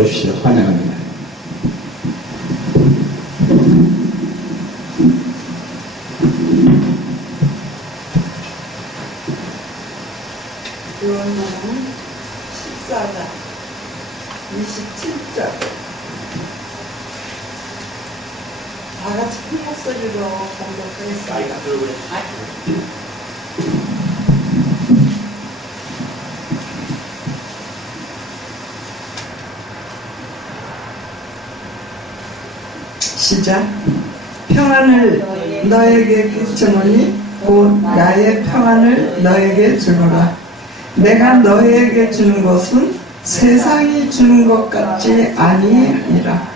오십시오. 환영합니다. 요한복음 14장 27절 다 같이 큰 목소리로 공독하겠습니다. 시작. 평안을 너에게 주노니 곧 나의 평안을 너에게 주노라. 내가 너에게 주는 것은 세상이 주는 것 같지 아니하니라.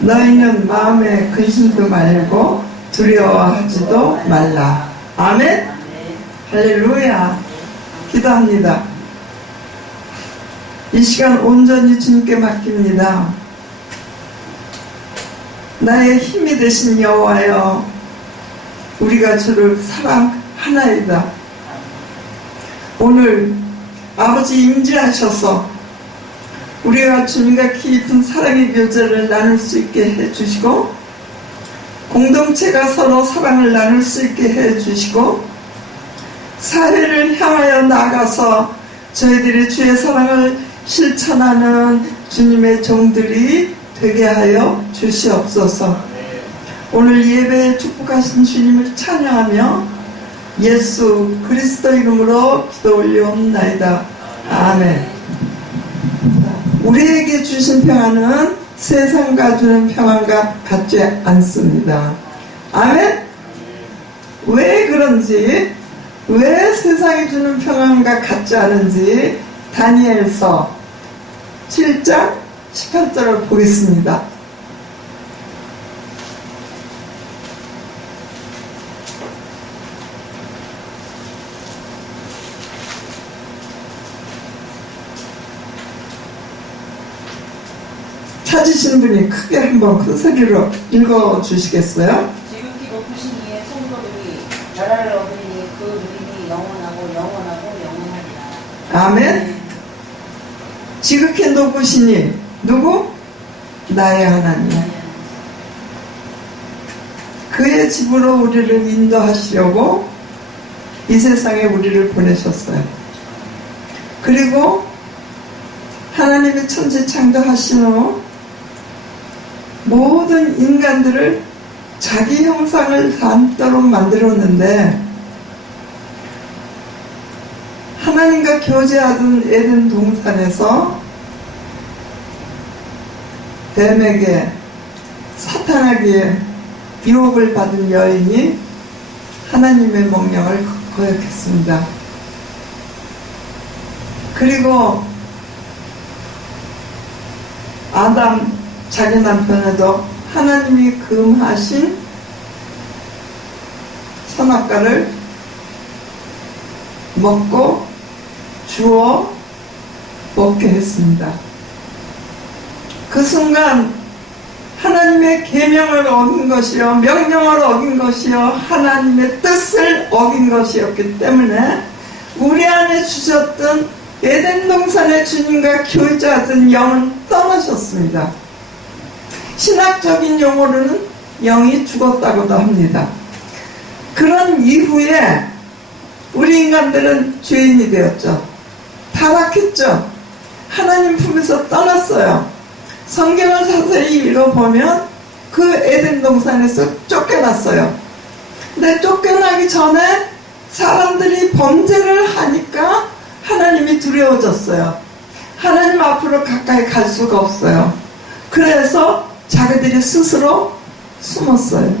너희는 마음에 근심도 말고 두려워하지도 말라. 아멘. 할렐루야. 기도합니다. 이 시간 온전히 주님께 맡깁니다. 나의 힘이 되신 여호와여, 우리가 주를 사랑하나이다. 오늘 아버지 임재하셔서 우리가 주님과 깊은 사랑의 교제를 나눌 수 있게 해주시고, 공동체가 서로 사랑을 나눌 수 있게 해주시고, 사회를 향하여 나가서 저희들이 주의 사랑을 실천하는 주님의 종들이 되게 하여 주시옵소서. 오늘 예배에 축복하신 주님을 찬양하며 예수 그리스도 이름으로 기도 올려옵나이다. 아멘. 우리에게 주신 평안은 세상과 주는 평안과 같지 않습니다. 아멘. 왜 그런지, 왜 세상이 주는 평안과 같지 않은지 다니엘서 7장 18절을 보겠습니다. 찾으신 분이 크게 한번 큰 소리로 읽어주시겠어요? 지극히 높으신 이의 성도들이 나라를 얻으니 그 누림이 영원하고 영원하고 영원하리라. 아멘. 지극히 높으시니 누구? 나의 하나님. 그의 집으로 우리를 인도하시려고 이 세상에 우리를 보내셨어요. 그리고 하나님이 천지 창조하신 후 모든 인간들을 자기 형상을 닮도록 만들었는데, 하나님과 교제하던 에덴 동산에서 뱀에게, 사탄에게 유혹을 받은 여인이 하나님의 명령을 거역했습니다. 그리고 아담 자기 남편에도 하나님이 금하신 선악과를 먹고 주워 먹게 했습니다. 그 순간 하나님의 계명을 어긴 것이요, 명령을 어긴 것이요, 하나님의 뜻을 어긴 것이었기 때문에 우리 안에 주셨던 에덴 동산의 주님과 교제하던 영은 떠나셨습니다. 신학적인 용어로는 영이 죽었다고도 합니다. 그런 이후에 우리 인간들은 죄인이 되었죠. 타락했죠. 하나님 품에서 떠났어요. 성경을 자세히 읽어보면 그 에덴 동산에서 쫓겨났어요. 근데 쫓겨나기 전에 사람들이 범죄를 하니까 하나님이 두려워졌어요. 하나님 앞으로 가까이 갈 수가 없어요. 그래서 자기들이 스스로 숨었어요.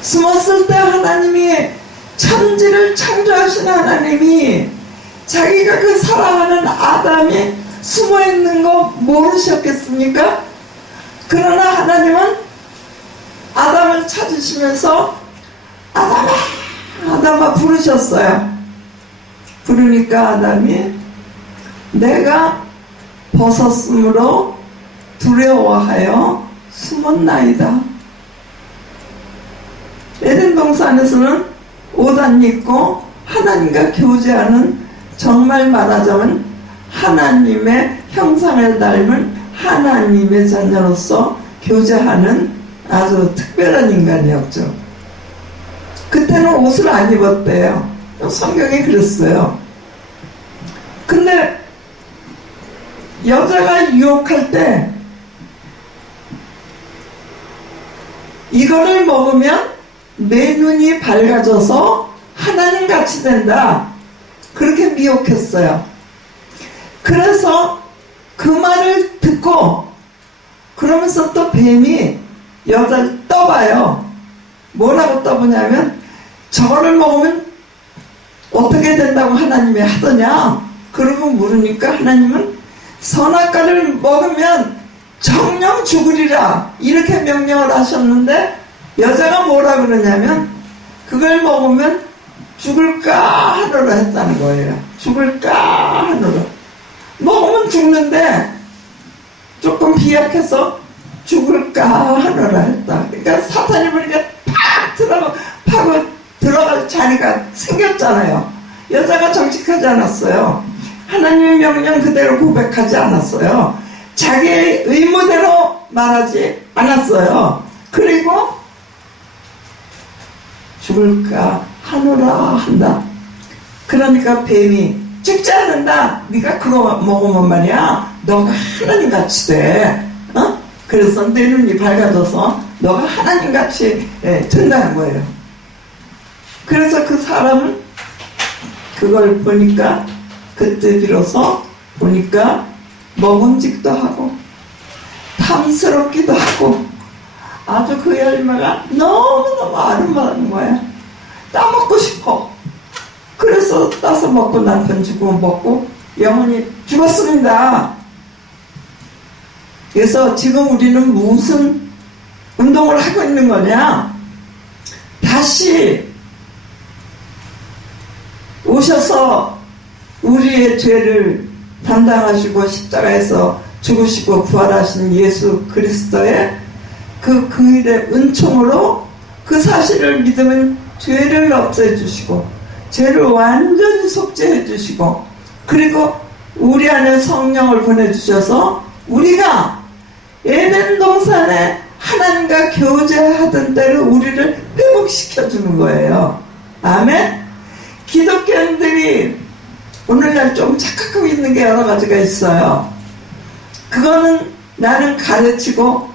숨었을 때 하나님이, 천지를 창조하신 하나님이 자기가 그 사랑하는 아담이 숨어있는 거 모르셨겠습니까? 그러나 하나님은 아담을 찾으시면서 아담아, 아담아 부르셨어요. 부르니까 아담이 내가 벗었으므로 두려워하여 숨었나이다. 에덴 동산에서는 옷 안 입고 하나님과 교제하는, 정말 말하자면 하나님의 형상을 닮은 하나님의 자녀로서 교제하는 아주 특별한 인간이었죠. 그때는 옷을 안 입었대요. 성경에 그랬어요. 근데 여자가 유혹할 때 이거를 먹으면 내 눈이 밝아져서 하나님 같이 된다. 그렇게 미혹했어요. 그래서 그 말을 듣고 그러면서 또 뱀이 여자를 떠봐요. 뭐라고 떠보냐면 저거를 먹으면 어떻게 된다고 하나님이 하더냐. 그러고 물으니까 하나님은 선악과를 먹으면 정령 죽으리라 이렇게 명령을 하셨는데 여자가 뭐라 그러냐면 그걸 먹으면 죽을까 하노라 했다는 거예요. 죽을까 하노라. 먹으면 죽는데 조금 비약해서 죽을까 하노라 했다. 그러니까 사탄이 보니까 파고 들어갈 자리가 생겼잖아요. 여자가 정직하지 않았어요. 하나님의 명령 그대로 고백하지 않았어요. 자기의 의무대로 말하지 않았어요. 그리고 죽을까 하노라 한다. 그러니까 뱀이 죽지 않는다. 네가 그거 먹으면 말이야 너가 하나님같이 돼. 그래서 내 눈이 밝아져서 너가 하나님같이 된다는 거예요. 그래서 그 사람은 그걸 보니까 그때 비로소 보니까 먹음직도 하고 탐스럽기도 하고 아주 그 열매가 너무너무 아름다운 거야. 따먹고 싶어. 그래서 따서 먹고 남편 주고 먹고 영혼이 죽었습니다. 그래서 지금 우리는 무슨 운동을 하고 있는 거냐? 다시 오셔서 우리의 죄를 담당하시고 십자가에서 죽으시고 부활하신 예수 그리스도의 그 일의 은총으로 그 사실을 믿으면 죄를 없애주시고 죄를 완전히 속죄해주시고 그리고 우리 안에 성령을 보내주셔서 우리가 에덴 동산에 하나님과 교제하던 때로 우리를 회복시켜주는 거예요. 아멘. 기독교인들이 오늘날 좀 착각하고 있는 게 여러 가지가 있어요. 그거는 나는 가르치고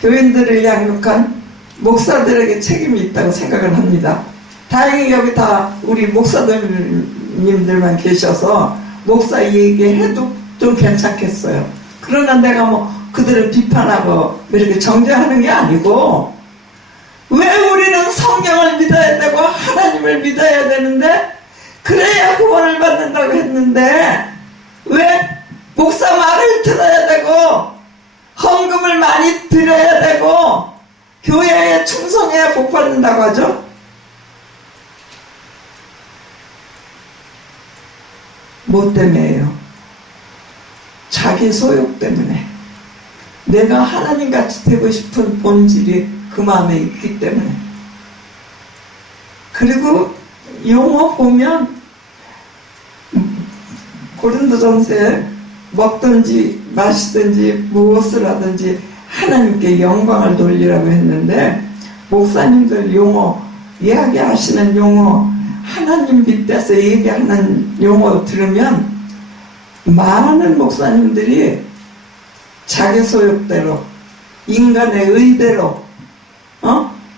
교인들을 양육한 목사들에게 책임이 있다고 생각을 합니다. 다행히 여기 다 우리 목사님들만 계셔서 목사 얘기해도 좀 괜찮겠어요. 그러나 내가 뭐 그들을 비판하고 이렇게 정죄하는 게 아니고 왜 우리는 성령을 믿어야 되고 하나님을 믿어야 되는데 그래야 구원을 받는다고 했는데 왜 목사 말을 들어야 되고 헌금을 많이 드려야 되고 교회에 충성해야 복 받는다고 하죠? 뭐 때문에요? 자기 소욕 때문에. 내가 하나님같이 되고 싶은 본질이 그 마음에 있기 때문에. 그리고 용어 보면 고린도전서에 먹든지 마시든지 무엇을 하든지 하나님께 영광을 돌리라고 했는데 목사님들 용어 이야기하시는 용어 하나님 빗대서 얘기하는 용어 들으면 많은 목사님들이 자기 소욕대로 인간의 의대로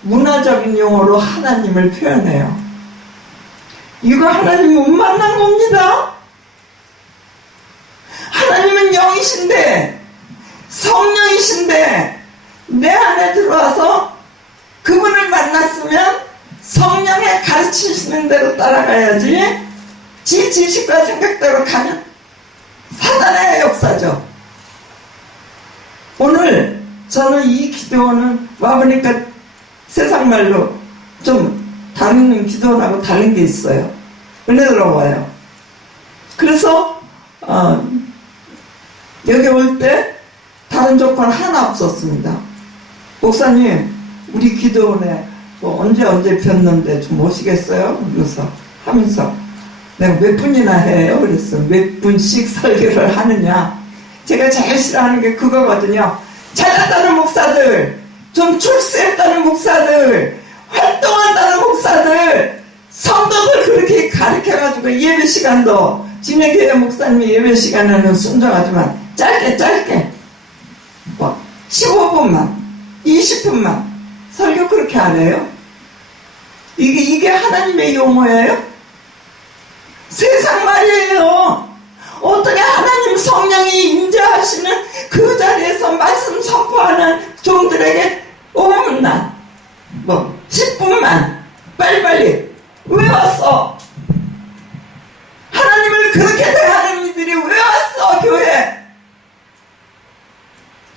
문화적인 용어로 하나님을 표현해요. 이거 하나님 못 만난 겁니다. 하나님은 영이신데 성령이신데 내 안에 들어와서 그분을 만났으면 성령의 가르치시는 대로 따라가야지 지 지식과 생각대로 가면 사단의 역사죠. 오늘 저는 이 기도는 와보니까 세상말로 좀 다른 기도하고 다른 게 있어요. 은혜로워요. 그래서 여기 올 때 다른 조건 하나 없었습니다. 목사님 우리 기도원에 뭐 언제 뵀는데 좀 오시겠어요? 그래서 하면서 내가 몇 분이나 해요? 그랬어. 몇 분씩 설교를 하느냐? 제가 제일 싫어하는 게 그거거든요. 잘났다는 목사들, 좀 출세했다는 목사들, 활동한다는 목사들, 성도들 그렇게 가르쳐가지고 예배 시간도 진해교회 목사님이 예배 시간에는 순정하지만 짧게 뭐 15분만 20분만 설교 그렇게 안 해요? 이게 하나님의 용어예요? 세상 말이에요. 어떻게 하나님 성령이 임재하시는 그 자리에서 말씀 선포하는 종들에게 5분만 뭐 10분만 빨리빨리 왜 왔어? 하나님을 그렇게 대하는 이들이 왜 왔어 교회?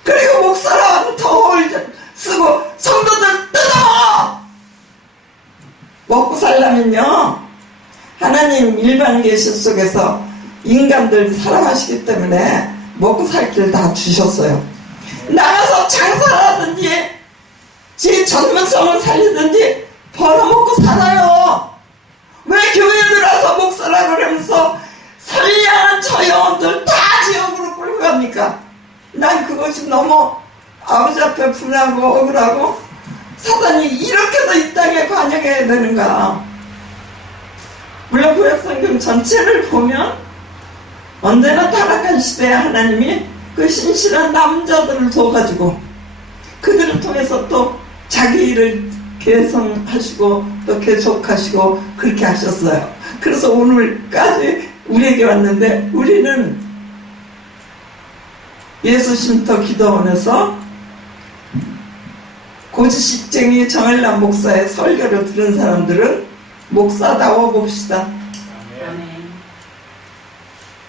그리고 목사랑 더 쓰고 성도들 뜯어! 먹고 살려면요 하나님 일반 계시 속에서 인간들 사랑하시기 때문에 먹고 살 길 다 주셨어요. 나가서 장사를 하든지 제 전문성을 살리든지 벌어먹고 살아요. 왜 교회 들어와서 목사라고 그러면서 선량한 저 영혼들 다 지옥으로 끌고 갑니까? 난 그것이 너무 아버지 앞에 분하고 억울하고 사단이 이렇게도 이 땅에 관여해야 되는가. 물론 구약성경 전체를 보면 언제나 타락한 시대에 하나님이 그 신실한 남자들을 둬가지고 그들을 통해서 또 자기 일을 개성하시고 또 계속하시고 그렇게 하셨어요. 그래서 오늘까지 우리에게 왔는데 우리는 예수쉼터 기도원에서 고지식쟁이 정일남 목사의 설교를 들은 사람들은 목사다워 봅시다. 아멘.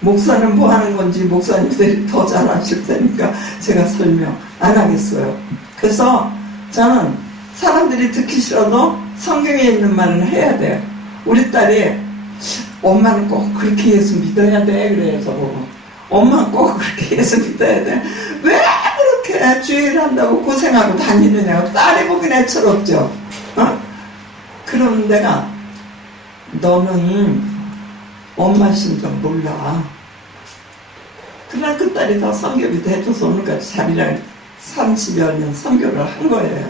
목사는 뭐 하는 건지 목사님들이 더 잘 아실 테니까 제가 설명 안 하겠어요. 그래서 저는 사람들이 듣기 싫어도 성경에 있는 말은 해야 돼요. 우리 딸이 엄마는 꼭 그렇게 예수 믿어야 돼 그래요. 저보고 엄마는 꼭 그렇게 예수 믿어야 돼. 왜 그렇게 주일 한다고 고생하고 다니느냐고. 딸이 보긴 애처롭죠. 어? 그럼 내가 너는 엄마 심정 몰라. 그날 그 딸이 다 선교비도 해줘서 오늘까지 자리랑 30여 년 선교를 한 거예요.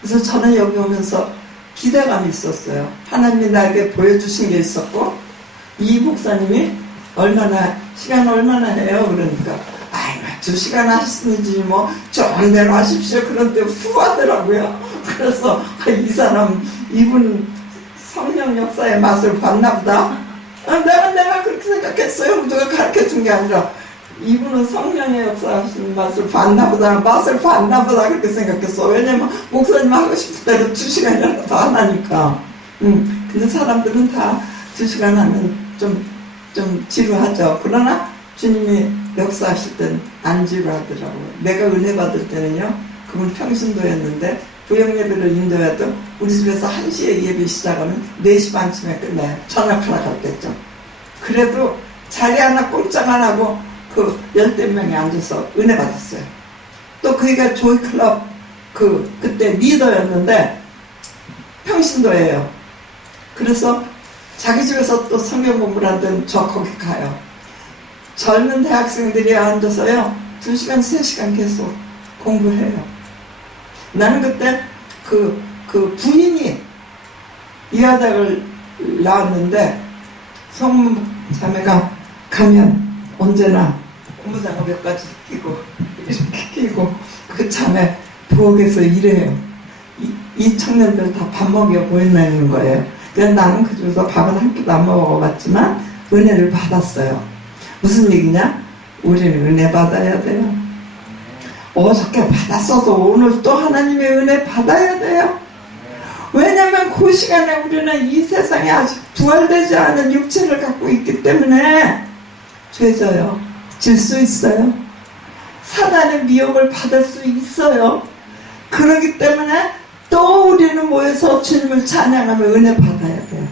그래서 저는 여기 오면서 기대감이 있었어요. 하나님이 나에게 보여주신 게 있었고 이 목사님이 시간 얼마나 해요? 그러니까 2시간 하시는지 뭐 좋은 대로 하십시오. 그런데 후하더라고요. 그래서 이 사람 이분 성령 역사의 맛을 봤나 보다. 내가 그렇게 생각했어요. 누가 가르쳐준 게 아니라 이분은 성령의 역사하시는 맛을 봤나 보다. 그렇게 생각했어. 왜냐면 목사님 하고 싶은 대로 2시간이라도 더 안 하니까. 근데 사람들은 다 2시간 하면 좀 지루하죠. 그러나 주님이 역사하실 땐 안 지루하더라고요. 내가 은혜 받을 때는요, 그분 평신도였는데 부영예배를 인도해도 우리 집에서 1시에 예배 시작하면 4시 반쯤에 끝나요. 저녁하러 갔겠죠. 그래도 자리 하나 꼼짝 안 하고 그 10명이 앉아서 은혜 받았어요. 또 그이가 조이클럽 그때 리더였는데 평신도예요. 그래서 자기 집에서 또 성경 공부를 하던 저 거기 가요. 젊은 대학생들이 앉아서요 2시간 3시간 계속 공부해요. 나는 그때 그 부인이 이하닥을 낳았는데 성모 자매가 가면 언제나 고무장갑 몇 가지 끼고 이렇게 끼고 그 자매 부엌에서 일해요. 이 청년들 다 밥 먹여 보인다는 거예요. 그래서 나는 그 중에서 밥은 한 끼도 안 먹어봤지만 은혜를 받았어요. 무슨 얘기냐? 우리는 은혜 받아야 돼요. 어저께 받았어도 오늘 또 하나님의 은혜 받아야 돼요. 왜냐면 그 시간에 우리는 이 세상에 아직 부활되지 않은 육체를 갖고 있기 때문에 죄져요. 질 수 있어요. 사단의 미혹을 받을 수 있어요. 그렇기 때문에 또 우리는 모여서 주님을 찬양하며 은혜 받아야 돼요.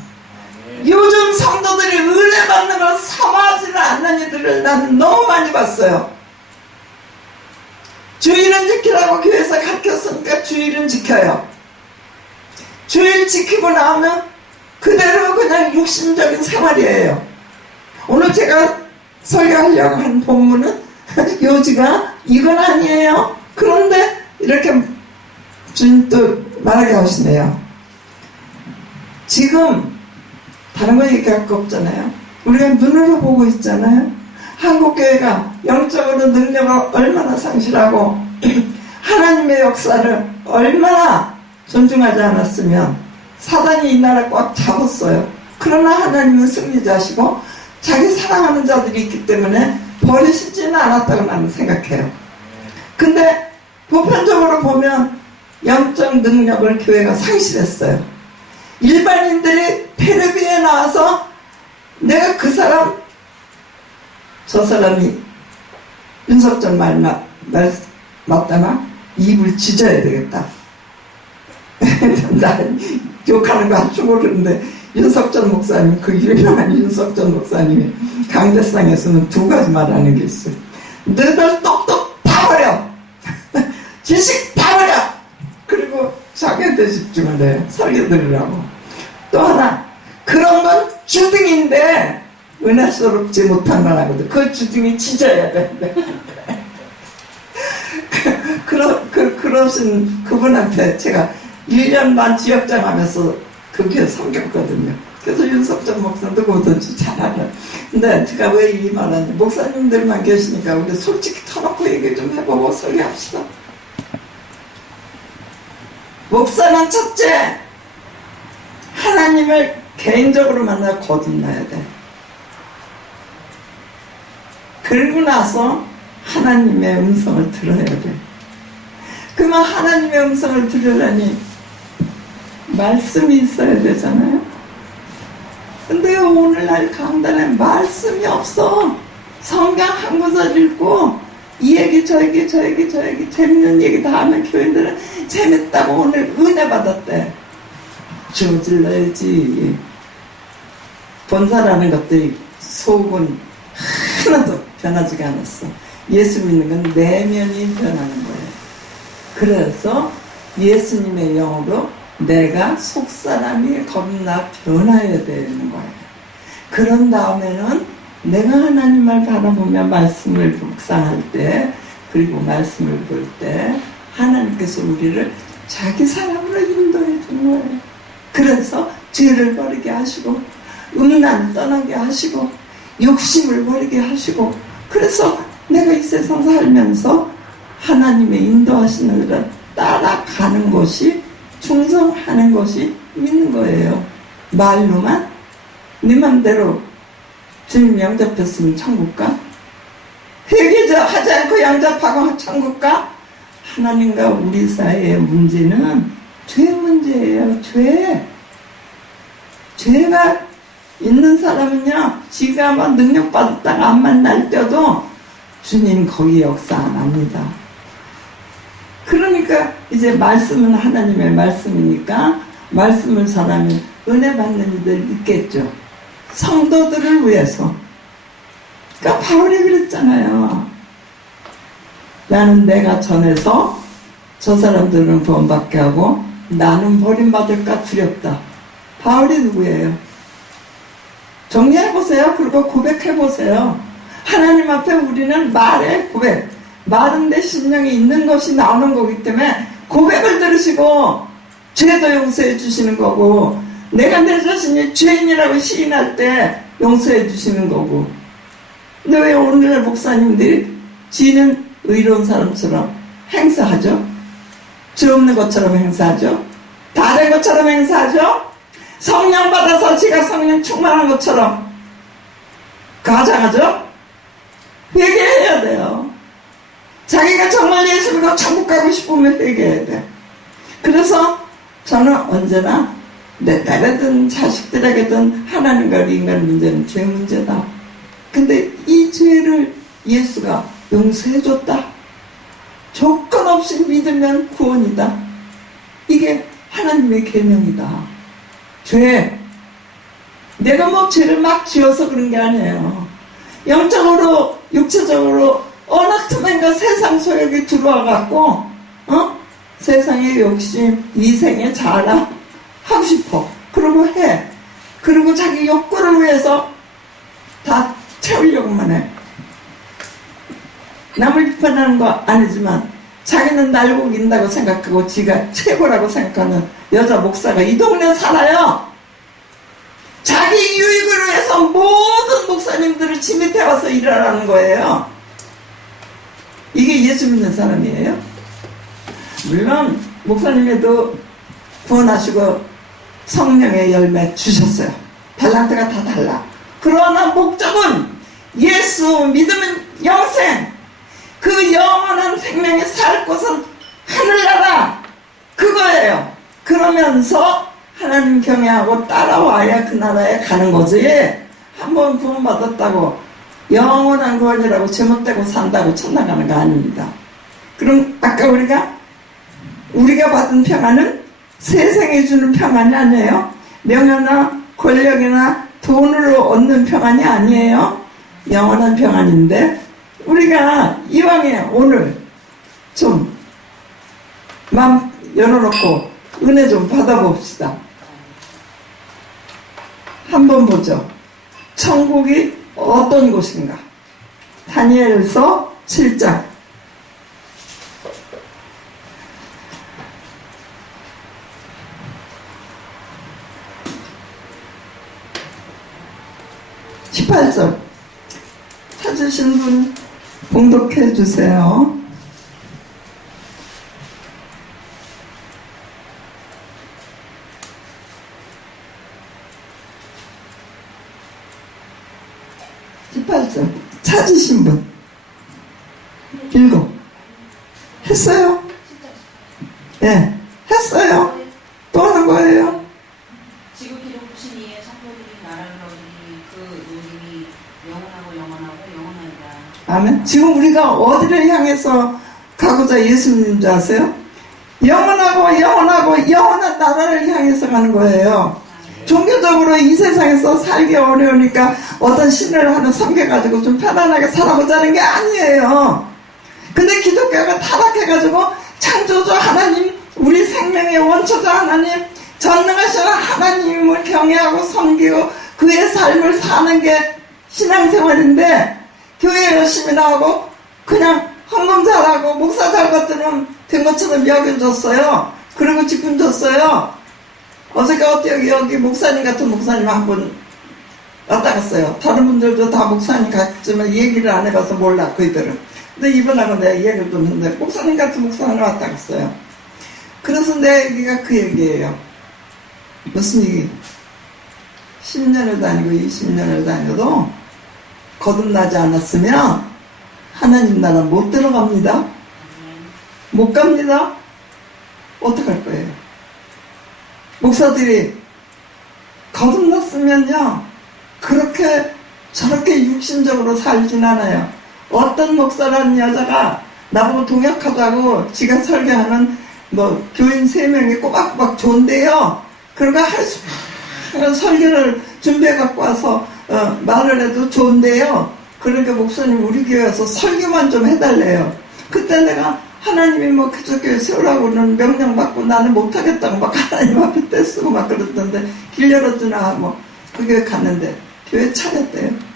요즘 성도들이 은혜 받는 걸 사모하지는 않는 이들을 나는 너무 많이 봤어요. 주일은 지키라고 교회에서 가르쳤으니까 주일은 지켜요. 주일 지키고 나오면 그대로 그냥 육신적인 생활이에요. 오늘 제가 설교하려고 한 본문은 요지가 이건 아니에요. 그런데 이렇게 주님 또 말하게 하시네요. 지금 다른 거 얘기할 거 없잖아요. 우리가 눈으로 보고 있잖아요. 한국교회가 영적으로 능력을 얼마나 상실하고 하나님의 역사를 얼마나 존중하지 않았으면 사단이 이 나라 꽉 잡았어요. 그러나 하나님은 승리자시고 자기 사랑하는 자들이 있기 때문에 버리시지는 않았다고 나는 생각해요. 근데 보편적으로 보면 영적 능력을 교회가 상실했어요. 일반인들이 텔레비에 나와서 내가 그 사람 저 사람이 윤석열 말 맞다나 입을 찢어야 되겠다. 나 욕하는 거 할 줄 모르는데 윤석열 목사님, 그 유명한 윤석열 목사님이 강대상에서는 두 가지 말하는 게 있어요. 너희들 똑똑 다 버려. 지식 다 버려. 그리고 자기한테 집중을 해요. 설교 들으라고. 또 하나, 그런 건 주둥인데 은혜스럽지 못한 거라거든. 그 주둥이 찢어야 되는데. 그러신 그분한테 제가 1년 반 지역장 하면서 그 교회 섬겼거든요. 그래서 윤석열 목사도 뭐든지 잘 알아요. 근데 제가 왜 이 말하냐. 목사님들만 계시니까 우리 솔직히 터놓고 얘기 좀 해보고 설교합시다. 목사는 첫째, 하나님을 개인적으로 만나 거듭나야 돼. 그러고 나서 하나님의 음성을 들어야 돼. 그러면 하나님의 음성을 들으려니 말씀이 있어야 되잖아요. 근데 오늘날 강단에 말씀이 없어. 성경 한 구절 읽고 이 얘기 저 얘기 저 얘기 저 얘기 재밌는 얘기 다 하면 교인들은 재밌다고 오늘 은혜 받았대. 저질러야지. 본사라는 것들이 속은 하나도 변하지가 않았어. 예수 믿는 건 내면이 변하는 거예요. 그래서 예수님의 영으로 내가 속사람이 겁나 변화해야 되는 거예요. 그런 다음에는 내가 하나님을 바라보며 말씀을 묵상할 때, 그리고 말씀을 볼 때 하나님께서 우리를 자기 사람으로 인도해 준 거예요. 그래서 죄를 버리게 하시고 음란 떠나게 하시고 욕심을 버리게 하시고, 그래서 내가 이 세상 살면서 하나님의 인도하시는 일을 따라가는 것이, 충성하는 것이 믿는 거예요. 말로만 네 맘대로 주님 영접했으면 천국 가? 회개하지 않고 영접하고 천국 가? 하나님과 우리 사이의 문제는 죄 문제예요. 죄가 있는 사람은요, 지가 막 능력받았다가 안 만날 때도 주님 거기 역사 안 합니다. 그러니까 이제 말씀은 하나님의 말씀이니까 말씀을 전하면 은혜 받는 이들 있겠죠. 성도들을 위해서. 그러니까 바울이 그랬잖아요. 나는 내가 전해서 저 사람들은 구원받게 하고 나는 버림받을까 두렵다. 바울이 누구예요? 정리해보세요. 그리고 고백해보세요. 하나님 앞에 우리는 말의 고백, 말은 내 심령에 있는 것이 나오는 거기 때문에 고백을 들으시고 죄도 용서해 주시는 거고, 내가 내 자신이 죄인이라고 시인할 때 용서해 주시는 거고. 근데 왜 오늘날 목사님들이 지는 의로운 사람처럼 행사하죠? 죄 없는 것처럼 행사하죠? 다 된 것처럼 행사하죠? 성령 받아서 지가 성령 충만한 것처럼 가장하죠? 회개해야 돼요. 자기가 정말 예수 믿고 천국 가고 싶으면 회개해야 돼. 그래서 저는 언제나 내 딸이든 자식들에게든 하나님과 인간 문제는 죄 문제다. 근데 이 죄를 예수가 용서해줬다. 조건 없이 믿으면 구원이다. 이게 하나님의 계명이다. 죄, 내가 뭐 죄를 막 지어서 그런 게 아니에요. 영적으로 육체적으로 어느 틈엔가 세상 소욕이 들어와갖고 세상의 욕심, 이생의 자랑 하고 싶어. 그러고 해. 그리고 자기 욕구를 위해서 다 채우려고만 해. 남을 비판하는 거 아니지만 자기는 날고 긴다고 생각하고 지가 최고라고 생각하는 여자 목사가 이 동네에 살아요. 자기 유익을 위해서 모든 목사님들을 침입해 와서 일하라는 거예요. 이게 예수 믿는 사람이에요. 물론 목사님에도 구원하시고 성령의 열매 주셨어요. 탤런트가 다 달라. 그러나 목적은 예수 믿으면 영생, 그 영원한 생명에 살 곳은 하늘나라, 그거예요. 그러면서 하나님 경외하고 따라와야 그 나라에 가는 거지. 한번 구원받았다고 영원한 구원이라고 제멋대로 산다고 천당가는 거 아닙니다. 그럼 아까 우리가 받은 평안은 세상이 주는 평안이 아니에요. 명예나 권력이나 돈으로 얻는 평안이 아니에요. 영원한 평안인데 우리가 이왕에 오늘 좀 마음 열어놓고 은혜 좀 받아봅시다. 한번 보죠. 천국이 어떤 곳인가. 다니엘서 7장 18절 찾으신 분 봉독해 주세요. 찾으신 분 읽어. 했어요? 예, 했어요. 또 하는 거예요. 지금 기록하신 이의 성도들이 나라를 얻으니 그 누림이 영원하고 영원하리라. 아멘. 지금 우리가 어디를 향해서 가고자 예수 믿는 줄 아세요? 영원하고 영원한 나라를 향해서 가는 거예요. 종교적으로 이 세상에서 살기 어려우니까 어떤 신을 하나 섬겨가지고 좀 편안하게 살아보자는 게 아니에요. 근데 기독교가 타락해가지고 창조주 하나님, 우리 생명의 원초자 하나님, 전능하신 하나님을 경외하고 섬기고 그의 삶을 사는 게 신앙생활인데, 교회 열심히 나오고 그냥 헌금 잘하고 목사 잘 받으면 된 것처럼 여겨줬어요. 그리고 직분 줬어요. 어저께 여기 목사님 같은 목사님 한 분 왔다 갔어요. 다른 분들도 다 목사님 같지만 얘기를 안 해봐서 몰라, 그이들은. 근데 이번하고 내가 얘기를 좀 했는데 목사님 같은 목사님 왔다 갔어요. 그래서 내 얘기가 그 얘기예요. 무슨 얘기? 10년을 다니고 20년을 다녀도 거듭나지 않았으면 하나님 나라 못 들어갑니다. 못 갑니다. 어떡할 거예요? 목사들이 거듭났으면요 그렇게 저렇게 육신적으로 살진 않아요. 어떤 목사라는 여자가 나보고 동역하자고 지가 설교하는 교인 3명이 꼬박꼬박 좋은데요, 그러니까 하는 설교를 준비해 갖고 와서 말을 해도 좋은데요, 그러니까 목사님 우리 교회에서 설교만 좀 해달래요. 그때 내가 하나님이 그저께 세우라고는 명령 받고 나는 못하겠다고 막 하나님 앞에 떼쓰고 막 그랬던데, 길 열어주나 그 교회 갔는데 교회 차렸대요.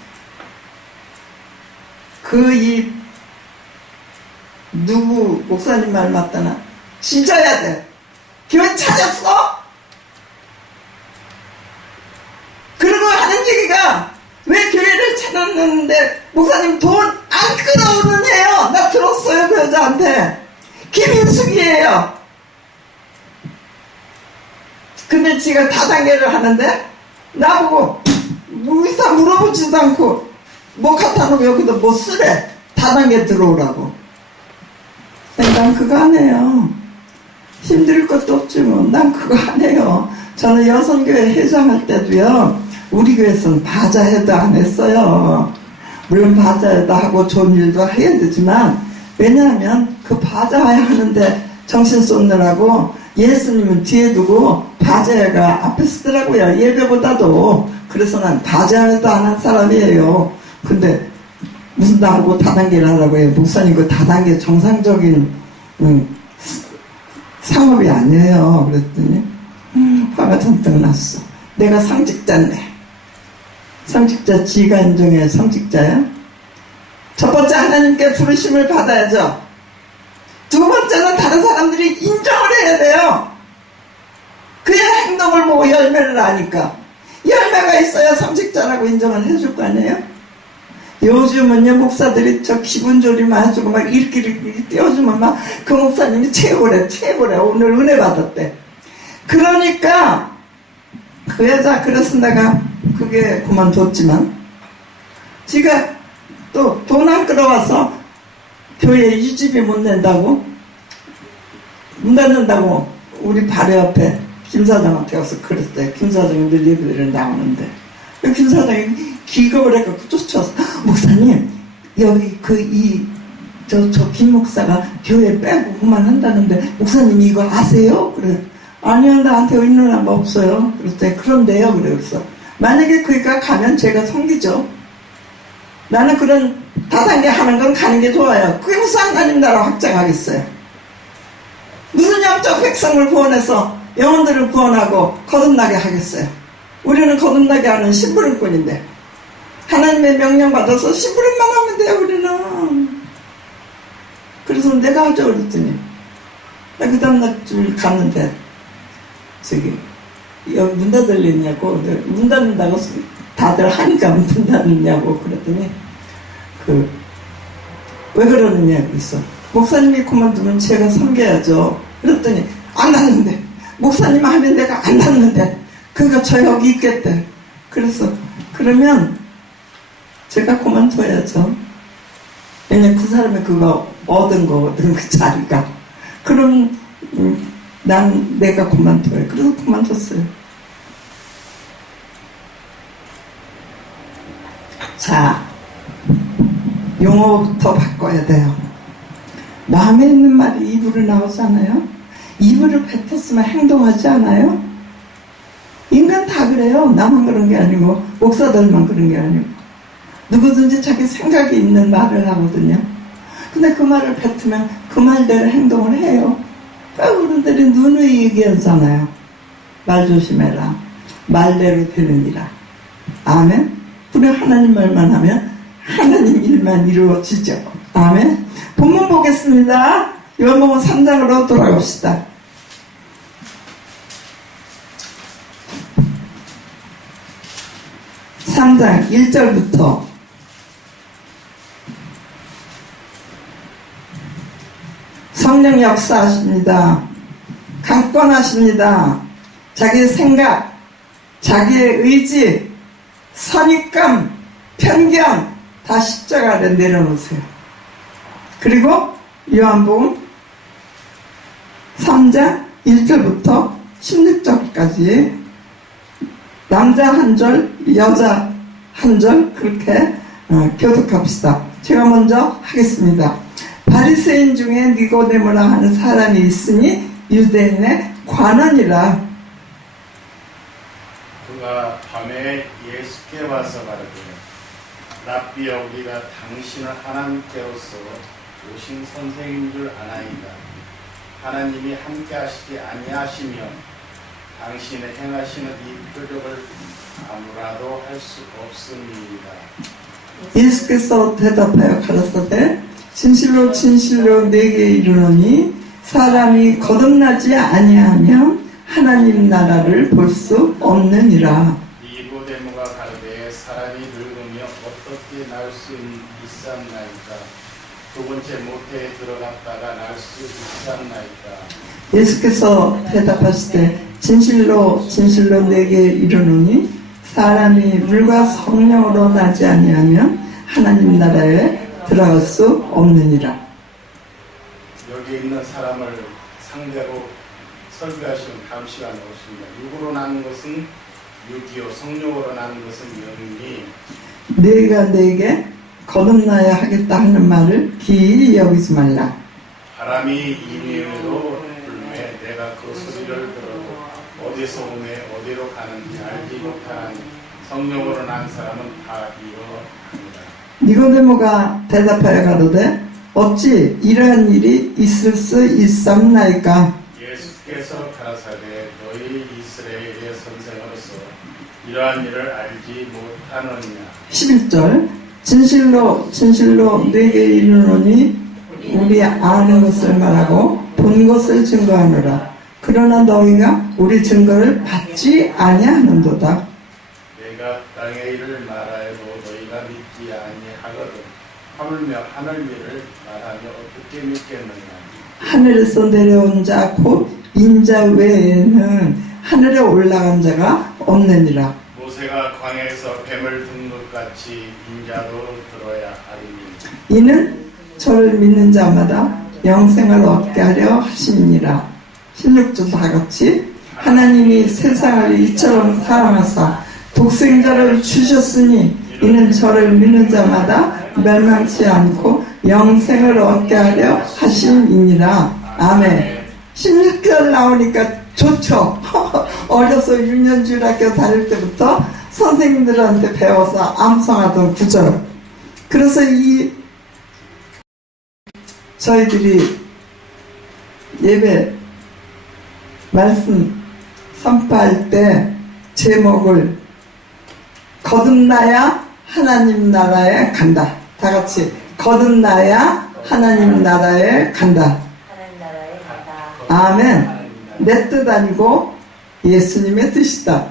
누구 목사님 말 맞다나 진짜야 돼. 교회 찾았어? 그리고 하는 얘기가 왜 교회를 찾았는데 목사님 돈 안 끌어오는 해요. 나 들었어요, 그 여자한테. 김인숙이에요. 근데 지가 다단계를 하는데 나보고 의사 물어보지도 않고 갖다 놓고 여기다 쓰래. 다단계 들어오라고. 난 그거 안 해요. 힘들 것도 없지 뭐. 난 그거 안 해요. 저는 여성교회 회장할 때도요, 우리 교회에서는 바자회도 안 했어요. 물론 바자회도 하고 좋은 일도 해야 되지만, 왜냐하면 그 바자회 하는데 정신 쏟느라고 예수님은 뒤에 두고 바자회가 앞에 쓰더라고요. 예배보다도. 그래서 난 바자회도 안 한 사람이에요. 근데 무슨 나하고 다단계를 하라고 해요. 목사님 그 다단계 정상적인 상업이 아니에요. 그랬더니 화가 잔뜩 났어. 내가 상직자네. 상직자 지가 인정해. 상직자야. 첫 번째 하나님께 부르심을 받아야죠. 두 번째는 다른 사람들이 인정을 해야 돼요. 그의 행동을 보고 열매를 아니까. 열매가 있어야 성직자라고 인정을 해줄 거 아니에요? 요즘은요, 목사들이 저 기분 조리만 해주고 막 이렇게 띄워주면 막 그 목사님이 최고래. 오늘 은혜 받았대. 그러니까 그 여자 그래서 내가 그게 그만뒀지만 지가 또 돈 안 끌어와서 교회 유지비 못 낸다고 문 닫는다고 우리 바로 옆에 김 사장한테 가서 그랬어요. 김 사장이 늘 예배드리러 나오는데 김 사장이 기겁을 해갖고 쫓아왔어. 목사님 여기 저 김 목사가 교회 빼고 그만한다는데 목사님 이거 아세요? 그래. 아니요, 나한테 있는 한 번 없어요. 그랬더니 그런데요. 그래서 만약에 그가 가면 제가 섬기죠. 나는 그런 다단계 하는 건 가는 게 좋아요. 그게 무슨 하나님 나라 확장하겠어요. 무슨 영적 백성을 구원해서 영혼들을 구원하고 거듭나게 하겠어요. 우리는 거듭나게 하는 심부름꾼인데 하나님의 명령 받아서 심부름만 하면 돼요. 우리는. 그래서 내가 하죠. 그랬더니 나 그 다음날 갔는데 저기 여기 문 닫을랬냐고 문 닫는다고 다들 하니까 문 닫느냐고 그랬더니 왜 그러느냐 그랬어. 목사님이 그만두면 제가 섬겨야죠. 그랬더니 안 닫는데 목사님 하면 내가 안 닫는데 그러니까 저 여기 있겠대. 그래서 그러면 제가 그만둬야죠. 왜냐면 그 사람이 그거 얻은 거거든 그 자리가. 그럼 난 내가 그만둬요. 그래서 그만뒀어요. 자, 용어부터 바꿔야 돼요. 마음에 있는 말이 입으로 나오잖아요. 입으로 뱉었으면 행동하지 않아요? 인간 다 그래요. 나만 그런 게 아니고 목사들만 그런 게 아니고 누구든지 자기 생각이 있는 말을 하거든요. 근데 그 말을 뱉으면 그 말대로 행동을 해요. 어른들이 누누이 얘기하잖아요. 말 조심해라. 말대로 되느니라. 아멘. 우리 하나님 말만 하면 하나님 일만 이루어지죠. 아멘. 본문 보겠습니다. 요한복음 3장으로 돌아갑시다. 3장 1절부터 성령 역사하십니다. 강권하십니다. 자기의 생각, 자기의 의지, 선입감, 편견 다 십자가 아래 내려놓으세요. 그리고 요한복음 3장 1절부터 16절까지 남자 한 절, 여자 한 절 그렇게 교독합시다. 제가 먼저 하겠습니다. 바리새인 중에 니고데모라 하는 사람이 있으니 유대인의 관원이라. 그가 밤에 예수께 와서 가르되 랍비여 우리가 당신을 하나님께로서 오신 선생인 줄 아나이다. 하나님이 함께 하시지 아니하시면 당신의 행하시는 이 표적을 아무라도 할 수 없음이니이다. 예수께서 대답하여 가라사대 진실로 진실로 내게 이르노니 사람이 거듭나지 아니하면 하나님 나라를 볼 수 없느니라. 니고데모가 가르되 사람이 늙으며 어떻게 날 수 있사옵나이까? 두 번째 모태에 들어갔다가 날 수 있사옵나이까? 예수께서 대답하시되 진실로 진실로 내게 이르노니 사람이 물과 성령으로 나지 아니하면 하나님 나라에 들어갈 수 없느니라. 여기 있는 사람을 상대로 설교하시는 다음 시간에 오십니다. 육으로 나는 것은 육이요 성령으로 나는 것은 영이니 내가 내게 거듭나야 하겠다 하는 말을 기이 여기지 말라. 바람이 이니로 불매 내가 그 소리를 들어도 어디서 오매 어디로 가는지 알지 못하는 성령으로 난 사람은 다 이러합니다. 니고데모가 대답하여 가로되 어찌 이러한 일이 있을 수 있사옵나이까? 예수께서 가라사대 너희 이스라엘의 선생으로서 이러한 일을 알지 못하느냐. 11절 진실로 진실로 내게 이르노니 우리 아는 것을 말하고 본 것을 증거하노라. 그러나 너희가 우리 증거를 받지 아니하는도다. 내가 땅의 일을 말하여도 너희가 믿지 아니하거든. 하물며 하늘 일을 말하며 어떻게 믿겠느냐. 하늘에서 내려온 자 곧 인자 외에는 하늘에 올라간 자가 없느니라. 모세가 광야에서 뱀을 든 것 같이 인자도 들어야 하리니. 이는 저를 믿는 자마다 영생을 얻게 하려 하심이니라. 16절 다 같이. 하나님이 세상을 이처럼 사랑하사 독생자를 주셨으니 이는 저를 믿는 자마다 멸망치 않고 영생을 얻게 하려 하심이니라. 아멘. 16절 나오니까 좋죠. 어려서 유년주일학교 다닐 때부터 선생님들한테 배워서 암송하던 구절. 그래서 저희들이 예배 말씀 선포할 때 제목을 거듭나야 하나님 나라에 간다. 다 같이 거듭나야 하나님 나라에 간다. 하나님 나라에 간다. 아멘. 내 뜻 아니고 예수님의 뜻이다.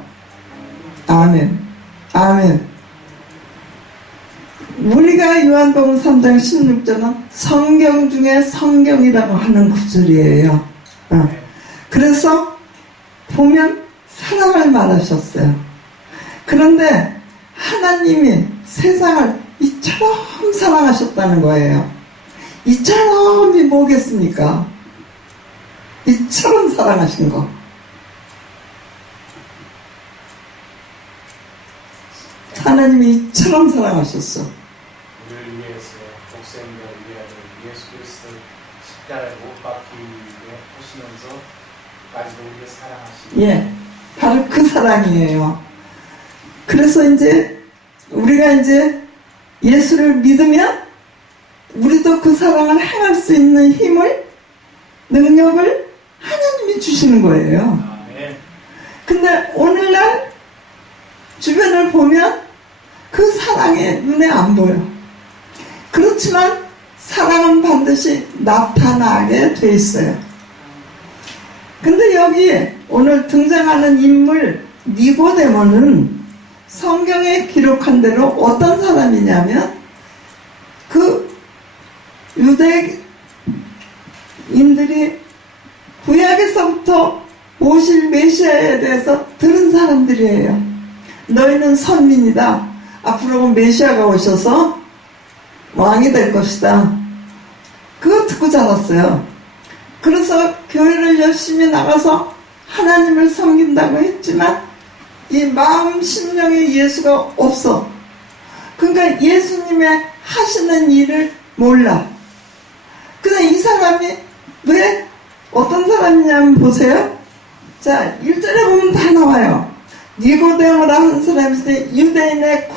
아멘. 아멘. 우리가 요한복음 3장 16절은 성경 중에 성경이라고 하는 구절이에요. 그래서 보면 사랑을 말하셨어요. 그런데 하나님이 세상을 이처럼 사랑하셨다는 거예요. 이처럼이 뭐겠습니까? 이처럼 사랑하신 거. 하나님이 이처럼 사랑하셨어. 우리를 위해서 독생자를 위하여 예수 그리스도를 십자가에 못 박기 위해 오시면서까지도 우리를 사랑하시고. 예, 바로 그 사랑이에요. 그래서 이제 우리가 이제 예수를 믿으면 우리도 그 사랑을 행할 수 있는 힘을, 능력을 하나님이 주시는 거예요. 아멘. 근데 오늘날 주변을 보면 그 사랑이 눈에 안 보여. 그렇지만 사랑은 반드시 나타나게 돼 있어요. 근데 여기 오늘 등장하는 인물 니고데모는 성경에 기록한 대로 어떤 사람이냐면 그 유대인들이 구약에서부터 오실 메시아에 대해서 들은 사람들이에요. 너희는 선민이다. 앞으로 메시아가 오셔서 왕이 될 것이다. 그거 듣고 자랐어요. 그래서 교회를 열심히 나가서 하나님을 섬긴다고 했지만 이 마음 심령에 예수가 없어. 그러니까 예수님의 하시는 일을 몰라. 근데 이 사람이 왜 어떤 사람이냐면 보세요. 자, 1절에 보면 다 나와요. 니고데모라는 사람이 있을 때 유대인의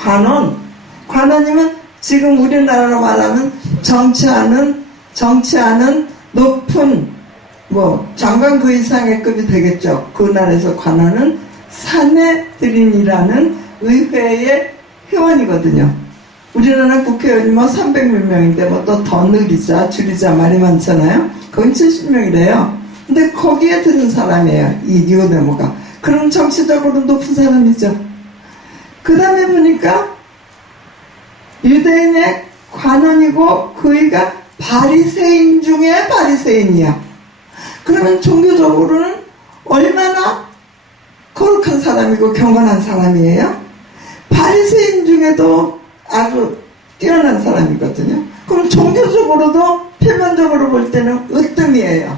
관원이면 지금 우리나라로 말하면 정치하는 높은 장관 그 이상의 급이 되겠죠. 그 나라에서 관원은 사내들인이라는 의회의 회원이거든요. 우리나라 국회의원이 300몇 명인데 또 더 늘리자 줄이자 말이 많잖아요. 거긴 70명이래요. 근데 거기에 드는 사람이에요. 이 니고데모가. 그럼 정치적으로 높은 사람이죠. 그 다음에 보니까 유대인의 관원이고 그이가 바리새인 중에 바리새인이야. 그러면 종교적으로는 얼마나 거룩한 사람이고 경건한 사람이에요. 바리새인 중에도 아주 뛰어난 사람이거든요. 그럼 종교적으로도 표면적으로 볼 때는 으뜸이에요.